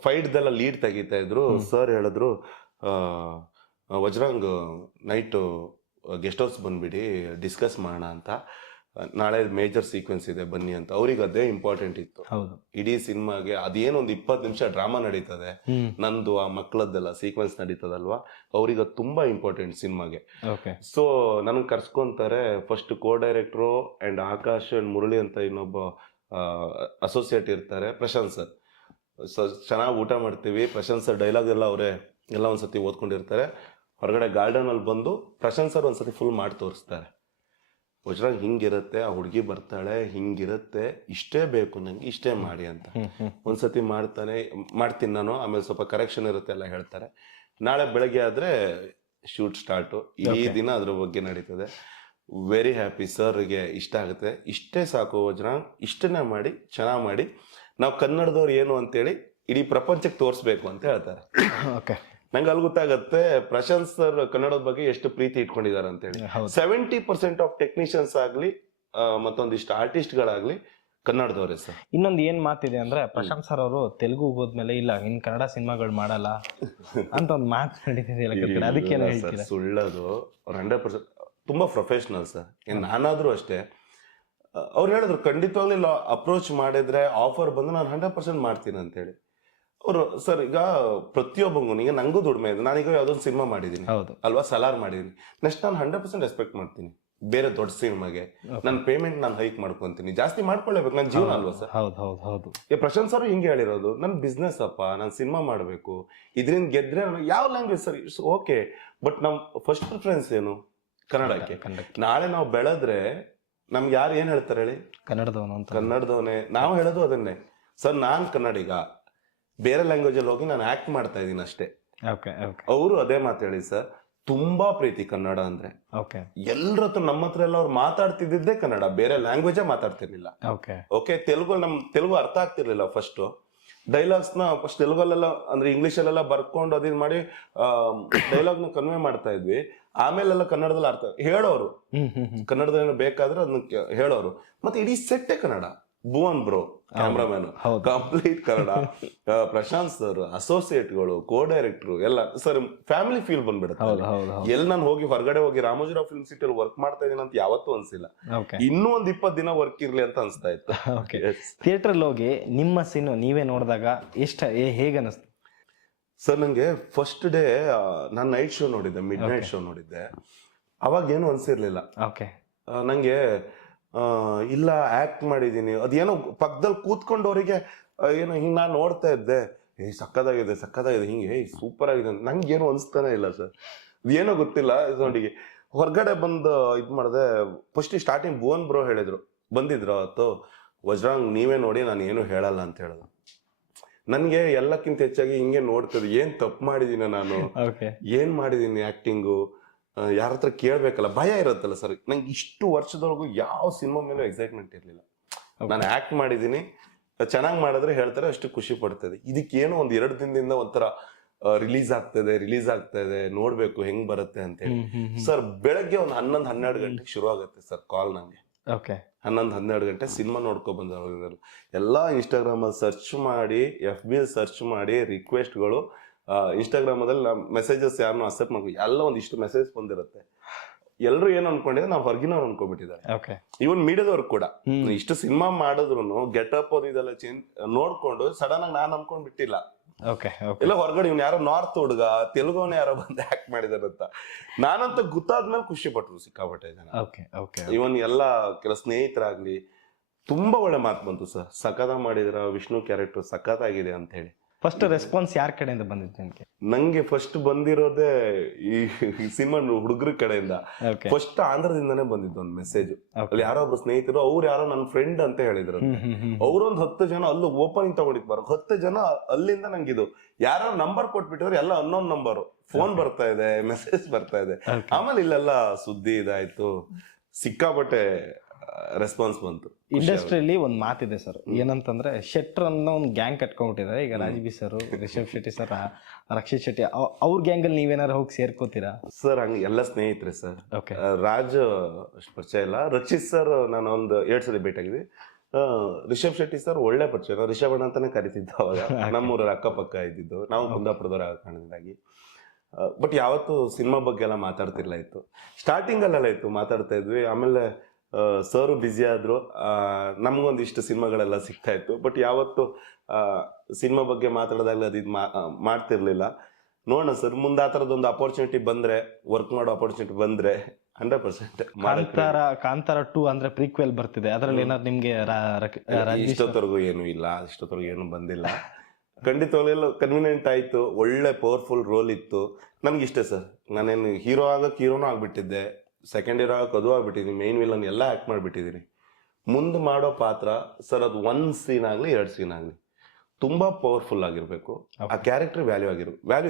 ಫೈಟ್ದೆಲ್ಲ ಲೀಡ್ ತೆಗಿತಾ ಇದ್ರು. ಸರ್ ಹೇಳಿದ್ರು, ವಜ್ರಾಂಗ್ ನೈಟ್ ಗೆಸ್ಟ್ ಹೌಸ್ ಬಂದ್ಬಿಡಿ, ಡಿಸ್ಕಸ್ ಮಾಡೋಣ ಅಂತ, ನಾಳೆ ಮೇಜರ್ ಸೀಕ್ವೆನ್ಸ್ ಇದೆ ಬನ್ನಿ ಅಂತ. ಅವ್ರಿಗೆ ಅದೇ ಇಂಪಾರ್ಟೆಂಟ್ ಇತ್ತು. ಇಡೀ ಸಿನಿಮಾಗೆ ಅದೇನೊಂದು 20 ನಿಮಿಷ ಡ್ರಾಮಾ ನಡೀತದೆ, ನಂದು ಆ ಮಕ್ಕಳದ್ದೆಲ್ಲ ಸೀಕ್ವೆನ್ಸ್ ನಡೀತದಲ್ವಾ, ಅವ್ರಿಗೆ ಅದು ತುಂಬಾ ಇಂಪಾರ್ಟೆಂಟ್ ಸಿನಿಮಾಗೆ. ಸೊ ನನಗೆ ಕರ್ಸ್ಕೊಂತಾರೆ. ಫಸ್ಟ್ ಕೋ ಡೈರೆಕ್ಟ್ರು ಅಂಡ್ ಆಕಾಶ್ ಅಂಡ್ ಮುರಳಿ ಅಂತ ಇನ್ನೊಬ್ಬ ಅಸೋಸಿಯೇಟ್ ಇರ್ತಾರೆ, ಪ್ರಶಾಂತ್ ಸರ್. ಸೊ ಚೆನ್ನಾಗಿ ಊಟ ಮಾಡ್ತೀವಿ. ಪ್ರಶಾಂತ್ ಸರ್ ಡೈಲಾಗ್ ಎಲ್ಲ ಅವರೇ ಎಲ್ಲ ಒಂದ್ಸತಿ ಓದ್ಕೊಂಡಿರ್ತಾರೆ. ಹೊರಗಡೆ ಗಾರ್ಡನ್ ಅಲ್ಲಿ ಬಂದು ಪ್ರಶಾಂತ್ ಸರ್ ಒಂದ್ಸತಿ ಫುಲ್ ಮಾಡಿ ತೋರಿಸ್ತಾರೆ. ವಜ್ರಾಂಗ್ ಹಿಂಗಿರುತ್ತೆ, ಆ ಹುಡುಗಿ ಬರ್ತಾಳೆ, ಹಿಂಗಿರುತ್ತೆ, ಇಷ್ಟೇ ಬೇಕು ನಂಗೆ, ಇಷ್ಟೇ ಮಾಡಿ ಅಂತ. ಒಂದ್ಸತಿ ಮಾಡ್ತೀನಿ ನಾನು, ಆಮೇಲೆ ಸ್ವಲ್ಪ ಕರೆಕ್ಷನ್ ಇರುತ್ತೆ ಎಲ್ಲ ಹೇಳ್ತಾರೆ. ನಾಳೆ ಬೆಳಗ್ಗೆ ಆದ್ರೆ ಶೂಟ್ ಸ್ಟಾರ್ಟು, ಇಡೀ ದಿನ ಅದ್ರ ಬಗ್ಗೆ ನಡೀತದೆ. Very happy. ಸರ್ಗೆ ಇಷ್ಟ ಆಗುತ್ತೆ, ಇಷ್ಟೇ ಸಾಕು ವಜ್ರಾಂಗ್, ಇಷ್ಟನ್ನೇ ಮಾಡಿ, ಚೆನ್ನಾಗಿ ಮಾಡಿ, ನಾವು ಕನ್ನಡದವ್ರು ಏನು ಅಂತೇಳಿ ಇಡೀ ಪ್ರಪಂಚಕ್ಕೆ ತೋರಿಸ್ಬೇಕು ಅಂತ ಹೇಳ್ತಾರೆ. ನಂಗೆ ಅಲ್ಲಿ ಗೊತ್ತಾಗತ್ತೆ ಪ್ರಶಾಂತ್ ಸರ್ ಕನ್ನಡದ ಬಗ್ಗೆ ಎಷ್ಟು ಪ್ರೀತಿ ಇಟ್ಕೊಂಡಿದ್ದಾರೆ ಅಂತೇಳಿ. 70% ಆಫ್ ಟೆಕ್ನಿಷಿಯನ್ಸ್ ಆಗ್ಲಿ ಮತ್ತೊಂದಿಷ್ಟು ಆರ್ಟಿಸ್ಟ್ಗಳಾಗ್ಲಿ ಕನ್ನಡದವ್ರೆ ಸರ್. ಇನ್ನೊಂದು ಏನ್ ಮಾತಿದೆ ಅಂದ್ರೆ, ಪ್ರಶಾಂತ್ ಸರ್ ಅವರು ತೆಲುಗು ಹೋದ್ಮೇಲೆ ಇಲ್ಲ ಇನ್ ಕನ್ನಡ ಸಿನಿಮಾಗಳು ಮಾಡಲ್ಲ ಅಂತ ಒಂದು ಮಾತು ನಡೀತಿದೆ, ಅದಕ್ಕೆ ಸುಳ್ಳದು. ಅವ್ರು 100% ತುಂಬಾ ಪ್ರೊಫೆಷನಲ್ ಸರ್. ನಾನಾದ್ರೂ ಅಷ್ಟೇ. ಅವ್ರು ಹೇಳಿದ್ರು ಖಂಡಿತವಾಗ್ಲೂ ಅಪ್ರೋಚ್ ಮಾಡಿದ್ರೆ ಆಫರ್ ಬಂದು ನಾನು 100% ಮಾಡ್ತೀನಿ ಅಂತೇಳಿ. ಅವರು ಸರ್ ಈಗ ಪ್ರತಿಯೊಬ್ಬಂಗೂ, ಈಗ ನಂಗೂ ದುಡಿಮೆ ಇದೆ, ನಾನೀಗ ಯಾವ್ದೊಂದು ಸಿನಿಮಾ ಮಾಡಿದೀನಿ ಅಲ್ವಾ, ಸಲಾರ್ ಮಾಡಿದೀನಿ, ನೆಕ್ಸ್ಟ್ ನಾನು 100% ರೆಸ್ಪೆಕ್ಟ್ ಮಾಡ್ತೀನಿ ಬೇರೆ ದೊಡ್ಡ ಸಿನಿಮಾಗೆ. ನನ್ನ ಪೇಮೆಂಟ್ ನಾನು ಹೈಕ್ ಮಾಡ್ಕೊಂತೀನಿ, ಜಾಸ್ತಿ ಮಾಡ್ಕೊಳ್ಳೇಬೇಕು, ನನ್ನ ಜೀವನ ಅಲ್ವಾ ಸರ್. ಪ್ರಶಾಂತ್ ಸರ್ ಹಿಂಗೆ ಹೇಳಿರೋದು, ನನ್ ಬಿಸ್ನೆಸ್ ಅಪ್ಪ, ನಾನು ಸಿನಿಮಾ ಮಾಡ್ಬೇಕು, ಇದರಿಂದ ಗೆದ್ರೆ ಯಾವ language sir it's okay, but ನಮ್ ಫಸ್ಟ್ ಪ್ರಿಫರೆನ್ಸ್ ಏನು ಕನ್ನಡಕ್ಕೆ. ನಾಳೆ ನಾವು ಬೆಳೆದ್ರೆ ನಮ್ಗೆ ಯಾರು ಏನ್ ಹೇಳ್ತಾರೆ ಹೇಳಿ, ಕನ್ನಡದವನೇ. ನಾವು ಹೇಳೋದು ಅದನ್ನೇ ಸರ್, ನಾನ್ ಕನ್ನಡಿಗ, ಬೇರೆ ಲ್ಯಾಂಗ್ವೇಜ್ ಅಲ್ಲಿ ಹೋಗಿ ನಾನು ಆಕ್ಟ್ ಮಾಡ್ತಾ ಇದೀನಿ ಅಷ್ಟೇ. ಅವರು ಅದೇ ಮಾತು ಹೇಳಿ ಸರ್, ತುಂಬಾ ಪ್ರೀತಿ ಕನ್ನಡ ಅಂದ್ರೆ. ಎಲ್ರ ಹತ್ರ ನಮ್ಮ ಹತ್ರ ಎಲ್ಲ ಅವ್ರು ಮಾತಾಡ್ತಿದ್ದೆ ಕನ್ನಡ, ಬೇರೆ ಲ್ಯಾಂಗ್ವೇಜೇ ಮಾತಾಡ್ತಿರ್ಲಿಲ್ಲ. ಓಕೆ, ತೆಲುಗು ಅರ್ಥ ಆಗ್ತಿರ್ಲಿಲ್ಲ. ಫಸ್ಟ್ ಡೈಲಾಗ್ಸ್ ನ ಫಸ್ಟ್ ತೆಲುಗಲ್ಲೆಲ್ಲ ಅಂದ್ರೆ ಇಂಗ್ಲಿಷ್ ಅಲ್ಲೆಲ್ಲ ಬರ್ಕೊಂಡು ಅದಿನ್ ಮಾಡಿ ಡೈಲಾಗ್ ನ ಕನ್ವೆ ಮಾಡ್ತಾ ಇದ್ವಿ. ಆಮೇಲೆಲ್ಲ ಕನ್ನಡದಲ್ಲಿ ಅರ್ಥ ಹೇಳೋರು, ಕನ್ನಡದಲ್ಲಿ ಬೇಕಾದ್ರೆ ಅದನ್ನ ಹೇಳೋರು. ಮತ್ತೆ ಇಡೀ ಸೆಟ್ಟೆ Kannada. Bhuvan bro cameraman complete Kannada, Prashanth sir ಅಸೋಸಿಯೇಟ್ಗಳು, ಕೋ ಡೈರೆಕ್ಟರ್ ಎಲ್ಲ ಸರ್, ಫ್ಯಾಮಿಲಿ ಫೀಲ್ ಬಂದ್ಬಿಡುತ್ತೆ. ಎಲ್ಲಿ ನಾನು ಹೋಗಿ ಹೊರಗಡೆ ಹೋಗಿ ರಾಮೋಜಿರಾವ್ ಫಿಲ್ಮ್ ಸಿಟಿಯಲ್ಲಿ ವರ್ಕ್ ಮಾಡ್ತಾ ಇದೀನಿ ಅಂತ ಯಾವತ್ತೂ ಅನ್ಸಿಲ್ಲ. ಇನ್ನೂ ಒಂದ್ 20 ದಿನ ವರ್ಕ್ ಇರ್ಲಿ ಅಂತ ಅನ್ಸ್ತಾ ಇತ್ತು. ಥಿಯೇಟರ್ ಅಲ್ಲಿ ಹೋಗಿ ನಿಮ್ಮ ಸೀನ್ ನೀವೇ ನೋಡಿದಾಗ ಹೇಗೆ ಅನಿಸ್ತು ಸರ್? ನಂಗೆ ಫಸ್ಟ್ ಡೇ ನಾನು ನೈಟ್ ಶೋ ನೋಡಿದ್ದೆ, ಮಿಡ್ ನೈಟ್ ಶೋ ನೋಡಿದ್ದೆ. ಅವಾಗ ಏನು ಅನ್ಸಿರ್ಲಿಲ್ಲ ನಂಗೆ. ಇಲ್ಲ ಆಕ್ಟ್ ಮಾಡಿದೀನಿ, ಅದೇನೋ ಪಕ್ಕದಲ್ಲಿ ಕೂತ್ಕೊಂಡವರಿಗೆ ಏನೋ ಹಿಂಗ್ ನಾನು ನೋಡ್ತಾ ಇದ್ದೆ, ಸಕ್ಕದಾಗಿದೆ ಹಿಂಗೆ ಸೂಪರ್ ಆಗಿದೆ, ನಂಗೆ ಏನು ಅನ್ಸ್ತಾನೆ ಇಲ್ಲ ಸರ್. ಏನೋ ಗೊತ್ತಿಲ್ಲ ನೋಡಿ. ಹೊರಗಡೆ ಬಂದು ಇದ್ ಮಾಡಿದೆ. ಫಸ್ಟ್ ಸ್ಟಾರ್ಟಿಂಗ್ ಭುವನ್ ಬ್ರೋ ಹೇಳಿದ್ರು, ಬಂದಿದ್ರು ಅವತ್ತು, ವಜ್ರಾಂಗ್ ನೀವೇ ನೋಡಿ, ನಾನು ಏನು ಹೇಳಲ್ಲ ಅಂತ ಹೇಳಿದ್ರು. ನನ್ಗೆ ಎಲ್ಲಕ್ಕಿಂತ ಹೆಚ್ಚಾಗಿ ಹಿಂಗೆ ನೋಡ್ತದೆ, ಏನ್ ತಪ್ಪು ಮಾಡಿದೀನ ನಾನು, ಏನ್ ಮಾಡಿದೀನಿ ಆಕ್ಟಿಂಗು, ಯಾರ ಹತ್ರ ಕೇಳ್ಬೇಕಲ್ಲ, ಭಯ ಇರುತ್ತಲ್ಲ ಸರ್. ನಂಗೆ ಇಷ್ಟು ವರ್ಷದವರೆಗೂ ಯಾವ ಸಿನಿಮಾ ಮೇಲೂ ಎಕ್ಸೈಟ್ಮೆಂಟ್ ಇರ್ಲಿಲ್ಲ. ನಾನು ಆಕ್ಟ್ ಮಾಡಿದೀನಿ, ಚೆನ್ನಾಗಿ ಮಾಡಿದ್ರೆ ಹೇಳ್ತಾರೆ, ಅಷ್ಟು ಖುಷಿ ಪಡ್ತದೆ. ಇದಕ್ಕೇನು ಒಂದ್ 2 ದಿನದಿಂದ ಒಂಥರ ರಿಲೀಸ್ ಆಗ್ತಾ ಇದೆ ನೋಡ್ಬೇಕು ಹೆಂಗ್ ಬರುತ್ತೆ ಅಂತ ಹೇಳಿ. ಸರ್ ಬೆಳಗ್ಗೆ ಒಂದು 11-12 ಗಂಟೆಗೆ ಶುರು ಆಗುತ್ತೆ ಸರ್ ಕಾಲ್ ನಂಗೆ. 11-12 ಗಂಟೆ ಸಿನಿಮಾ ನೋಡ್ಕೊ ಬಂದವರು ಎಲ್ಲಾ ಇನ್ಸ್ಟಾಗ್ರಾಮ್ ಅಲ್ಲಿ ಸರ್ಚ್ ಮಾಡಿ, FB ಸರ್ಚ್ ಮಾಡಿ, ರಿಕ್ವೆಸ್ಟ್ಗಳು ಇನ್ಸ್ಟಾಗ್ರಾಮ್ ಅಲ್ಲಿ ಮೆಸೇಜಸ್ ಯಾರನ್ನು ಅಕ್ಸೆಪ್ಟ್ ಮಾಡ್ಕೊ ಎಲ್ಲ ಒಂದಿಷ್ಟು ಮೆಸೇಜ್ ಬಂದಿರುತ್ತೆ. ಎಲ್ರು ಏನ್ ಅನ್ಕೊಂಡಿದ್ರೆ ನಾವು ಹೊರಗಿನವ್ರು ಅನ್ಕೊಂಡ್ಬಿಟ್ಟಿದ್ದಾರೆ. ಇವನ್ ಮೀಡಿಯಾದವ್ರು ಕೂಡ ಇಷ್ಟು ಸಿನಿಮಾ ಮಾಡಿದ್ರು ಗೆಟಪ್ ಇದೆಲ್ಲ ಚೇಂಜ್ ನೋಡ್ಕೊಂಡು ಸಡನ್ ಆಗಿ ನಾನ್ ಅನ್ಕೊಂಡ್ಬಿಟ್ಟಿಲ್ಲ. ಇಲ್ಲ ಹೊರಗಡೆ ಇವ್ನು ಯಾರೋ ನಾರ್ತ್ ಹುಡುಗ, ತೆಲುಗುವನ್ನ ಯಾರೋ ಬಂದು ಆಕ್ಟ್ ಮಾಡಿದಾರಂತ ನಾನಂತ ಗೊತ್ತಾದ್ಮೇಲೆ ಖುಷಿ ಪಟ್ರು ಸಿಕ್ಕಾಪಟ್ಟೆ ಜನ. ಇವನ್ ಎಲ್ಲ ಕೆಲ ಸ್ನೇಹಿತರಾಗ್ಲಿ ತುಂಬಾ ಒಳ್ಳೆ ಮಾತು ಬಂತು ಸರ್, ಸಖತ್ ಮಾಡಿದ್ರ, ವಿಷ್ಣು ಕ್ಯಾರೆಕ್ಟರ್ ಸಖತ್ ಆಗಿದೆ ಅಂತ ಹೇಳಿ. ಫಸ್ಟ್ ರೆಸ್ಪಾನ್ಸ್ ಯಾರ ಕಡೆಯಿಂದ ಬಂದಿತ್ತು ನಿಮ್ಗೆ? ನಂಗೆ ಫಸ್ಟ್ ಬಂದಿರೋದೇ ಈ ಸಿನಿಮಾ ಹುಡುಗರ ಕಡೆಯಿಂದ. ಫಸ್ಟ್ ಆಂಧ್ರದಿಂದಾನೇ ಬಂದಿದ್ದು ಒಂದು ಮೆಸೇಜ್. ಅಲ್ಲಿ ಯಾರೋ ಒಬ್ರು ಸ್ನೇಹಿತರು, ಅವ್ರು ಯಾರೋ ನನ್ನ ಫ್ರೆಂಡ್ ಅಂತ ಹೇಳಿದ್ರು. ಅವ್ರೊಂದ್ 10 ಜನ ಅಲ್ಲೂ ಓಪನಿಂಗ್ ತಗೊಂಡಿದ್ 10 ಜನ ಅಲ್ಲಿಂದ ನಂಗಿದು ಯಾರೋ ನಂಬರ್ ಕೊಟ್ಬಿಟ್ಟಿದ್ರೆ ಎಲ್ಲ ಅನ್ನೋನ್ ನಂಬರ್ ಫೋನ್ ಬರ್ತಾ ಇದೆ, ಮೆಸೇಜ್ ಬರ್ತಾ ಇದೆ. ಆಮೇಲೆ ಇಲ್ಲೆಲ್ಲ ಸುದ್ದಿ ಇದಾಯ್ತು, ಸಿಕ್ಕಾಪಟ್ಟೆ ರೆಸ್ಪಾನ್ಸ್ ಬಂತು. ಇಂಡಸ್ಟ್ರಿಯಲ್ಲಿ ಒಂದ್ ಮಾತಿದೆ ಸರ್, ಏನಂತಂದ್ರೆ ಶೆಟ್ರ್ ಅನ್ನೋ ಒಂದು ಗ್ಯಾಂಗ್ ಕಟ್ಕೊಂಡ್ಬಿಟ್ಟಿದ್ದಾರೆ ಈಗ. ರಾಜ್ಬಿ ಸರ್, ರಿಷಬ್ ಶೆಟ್ಟಿ ಸರ್, ರಕ್ಷಿತ್ ಶೆಟ್ಟಿ, ಅವ್ರ ಗ್ಯಾಂಗ್ ಅಲ್ಲಿ ನೀವೇನಾರು ಹೋಗಿ ಸೇರ್ಕೋತೀರಾ? ಸರ್ ಹಂಗ ಎಲ್ಲ ಸ್ನೇಹಿತರೆ ಸರ್. ರಾಜ್ ಅಷ್ಟು ಪರಿಚಯ ಇಲ್ಲ, ರಕ್ಷಿತ್ ಸರ್ ನಾನು ಒಂದು 2 ಸಲ ಭೇಟಿ ಆಗಿದ್ವಿ. ರಿಷಬ್ ಶೆಟ್ಟಿ ಸರ್ ಒಳ್ಳೆ ಪರಿಚಯ, ರಿಷಬ್ ಅಣ್ಣ ಅಂತಾನೆ ಕರಿತಿದ್ದು ಅವಾಗ. ನಮ್ಮೂರ ಅಕ್ಕಪಕ್ಕ ಇದ್ದಿದ್ದು, ನಾವು ಕುಂದಾಪುರದವ್ರ ಕಾರಣದಿಂದಾಗಿ. ಬಟ್ ಯಾವತ್ತು ಸಿನಿಮಾ ಬಗ್ಗೆ ಎಲ್ಲ ಮಾತಾಡ್ತಿರ್ಲ ಇತ್ತು. ಸ್ಟಾರ್ಟಿಂಗ್ ಅಲ್ಲೆಲ್ಲ ಇತ್ತು, ಮಾತಾಡ್ತಾ ಇದ್ವಿ. ಆಮೇಲೆ ಸರ್ ಬ್ಯುಸಿ ಆದ್ರು, ನಮ್ಗೊಂದಿಷ್ಟು ಸಿನಿಮಾಗಳೆಲ್ಲ ಸಿಗ್ತಾ ಇತ್ತು. ಬಟ್ ಯಾವತ್ತು ಸಿನಿಮಾ ಬಗ್ಗೆ ಮಾತಾಡೋದಾಗ್ಲಿ ಅದು ಮಾಡ್ತಿರ್ಲಿಲ್ಲ. ನೋಡೋಣ ಸರ್, ಮುಂದೆ ಆ ಥರದೊಂದು ಅಪರ್ಚುನಿಟಿ ಬಂದ್ರೆ, ವರ್ಕ್ ಮಾಡೋ ಅಪರ್ಚುನಿಟಿ ಬಂದ್ರೆ 100% ಕಾಂತಾರ 2 ಅಂದ್ರೆ ಪ್ರೀಕ್ವೆಲ್ ಬರ್ತಿದೆ, ಅದ್ರಲ್ಲಿ ಏನಾದ್ರು ನಿಮ್ಗೆ ಇಷ್ಟೊತ್ತವರೆಗೂ ಏನು ಇಲ್ಲ, ಇಷ್ಟೊತ್ತವರೆಗೂ ಏನು ಬಂದಿಲ್ಲ. ಖಂಡಿತವಾಗ್ಲೂ ಕನ್ವೀನಿಯಂಟ್ ಆಯ್ತು, ಒಳ್ಳೆ ಪವರ್ಫುಲ್ ರೋಲ್ ಇತ್ತು. ನನ್ಗೆ ಇಷ್ಟೇ ಸರ್, ನಾನೇನು ಹೀರೋ ಆಗಕ್ಕೆ ಹೀರೋನೂ ಆಗ್ಬಿಟ್ಟಿದ್ದೆ, ಸೆಕೆಂಡ್ ಇಯರ್ ಆಗಕ್ಕೆ ಅದು ಆಗ್ಬಿಟ್ಟಿದ್ದೀನಿ, ಮೇನ್ ವಿಲನ್ ಎಲ್ಲ ಆಕ್ಟ್ ಮಾಡ್ಬಿಟ್ಟಿದ್ದೀನಿ. ಮುಂದೆ ಮಾಡೋ ಪಾತ್ರ ಸರ್ ಅದು 1 ಸೀನ್ ಆಗಲಿ 2 ಸೀನ್ ಆಗಲಿ ತುಂಬಾ ಪವರ್ಫುಲ್ ಆಗಿರ್ಬೇಕು. ಆ ಕ್ಯಾರೆಕ್ಟರ್ ವ್ಯಾಲ್ಯೂ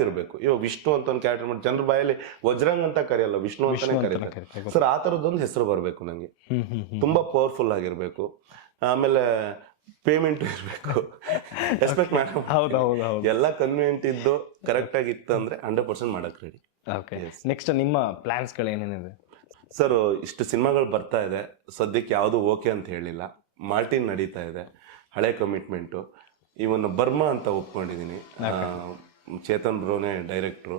ಇರಬೇಕು. ಇವಾಗ ವಿಷ್ಣು ಅಂತ ಒಂದು ಕ್ಯಾರೆಕ್ಟರ್ ಮಾಡಿ ಜನರ ಬಾಯಲ್ಲಿ ವಜ್ರಂಗ್ ಅಂತ ಕರೆಯಲ್ಲ, ವಿಷ್ಣು ಅಂತಾನೆ ಕರೀತಾರೆ ಸರ್. ಆ ತರದೊಂದು ಹೆಸರು ಬರಬೇಕು ನಂಗೆ, ತುಂಬಾ ಪವರ್ಫುಲ್ ಆಗಿರ್ಬೇಕು. ಆಮೇಲೆ ಪೇಮೆಂಟ್ ಇರಬೇಕು, ಎಕ್ಸ್ಪೆಕ್ಟ್ ಮಾಡಿ ಎಲ್ಲ ಕನ್ವೀನಿಯಂಟ್ ಇದ್ದು ಕರೆಕ್ಟ್ ಆಗಿತ್ತು ಅಂದ್ರೆ 100% ಮಾಡಕ್ ರೆಡಿ. ನೆಕ್ಸ್ಟ್ ನಿಮ್ಮ ಪ್ಲಾನ್ಸ್ ಗಳು ಏನೇನಿದೆ ಸರ್? ಇಷ್ಟು ಸಿನಿಮಾಗಳು ಬರ್ತಾ ಇದೆ, ಸದ್ಯಕ್ಕೆ ಯಾವುದು ಓಕೆ ಅಂತ ಹೇಳಿಲ್ಲ. ಮಾರ್ಟಿನ್ ನಡೀತಾ ಇದೆ, ಹಳೆ ಕಮಿಟ್ಮೆಂಟು. ಇವನ್ ಬರ್ಮಾ ಅಂತ ಒಪ್ಕೊಂಡಿದೀನಿ, ಚೇತನ್ ಬ್ರೋನೇ ಡೈರೆಕ್ಟ್ರು.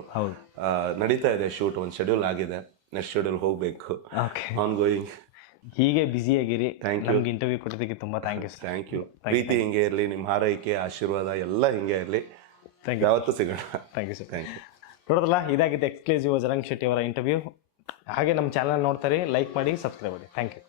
ನಡೀತಾ ಇದೆ ಶೂಟ್, ಒಂದು ಶೆಡ್ಯೂಲ್ ಆಗಿದೆ, ನೆಕ್ಸ್ಟ್ ಶೆಡ್ಯೂಲ್ ಹೋಗ್ಬೇಕು, ಆನ್ ಗೋಯಿಂಗ್. ಹೀಗೆ ಬ್ಯುಸಿ ಆಗಿರಿ. ನಮ್ಗೆ ಇಂಟರ್ವ್ಯೂ ಕೊಟ್ಟಿದ್ದಕ್ಕೆ ತುಂಬಾ ಥ್ಯಾಂಕ್ ಯು. ಪ್ರೀತಿ ಹಿಂಗೆ ಇರಲಿ, ನಿಮ್ಮ ಹಾರೈಕೆ ಆಶೀರ್ವಾದ ಎಲ್ಲ ಹಿಂಗೆ ಇರಲಿ, ಯಾವತ್ತೂ ಸಿಗೋಣ. Thank you sir. ನೋಡೋದಲ್ಲ, ಇದಾಗಿದೆ ಎಕ್ಸ್ಕ್ಲೂಸಿವ್ ವಜ್ರಂಗ್ ಶೆಟ್ಟಿ ಅವರ ಇಂಟರ್ವ್ಯೂ. ಹಾಗೆ ನಮ್ಮ ಚಾನಲ್ ನೋಡ್ತಾರೆ, ಲೈಕ್ ಮಾಡಿ, ಸಬ್ಸ್ಕ್ರೈಬ್ ಮಾಡಿ. Thank you.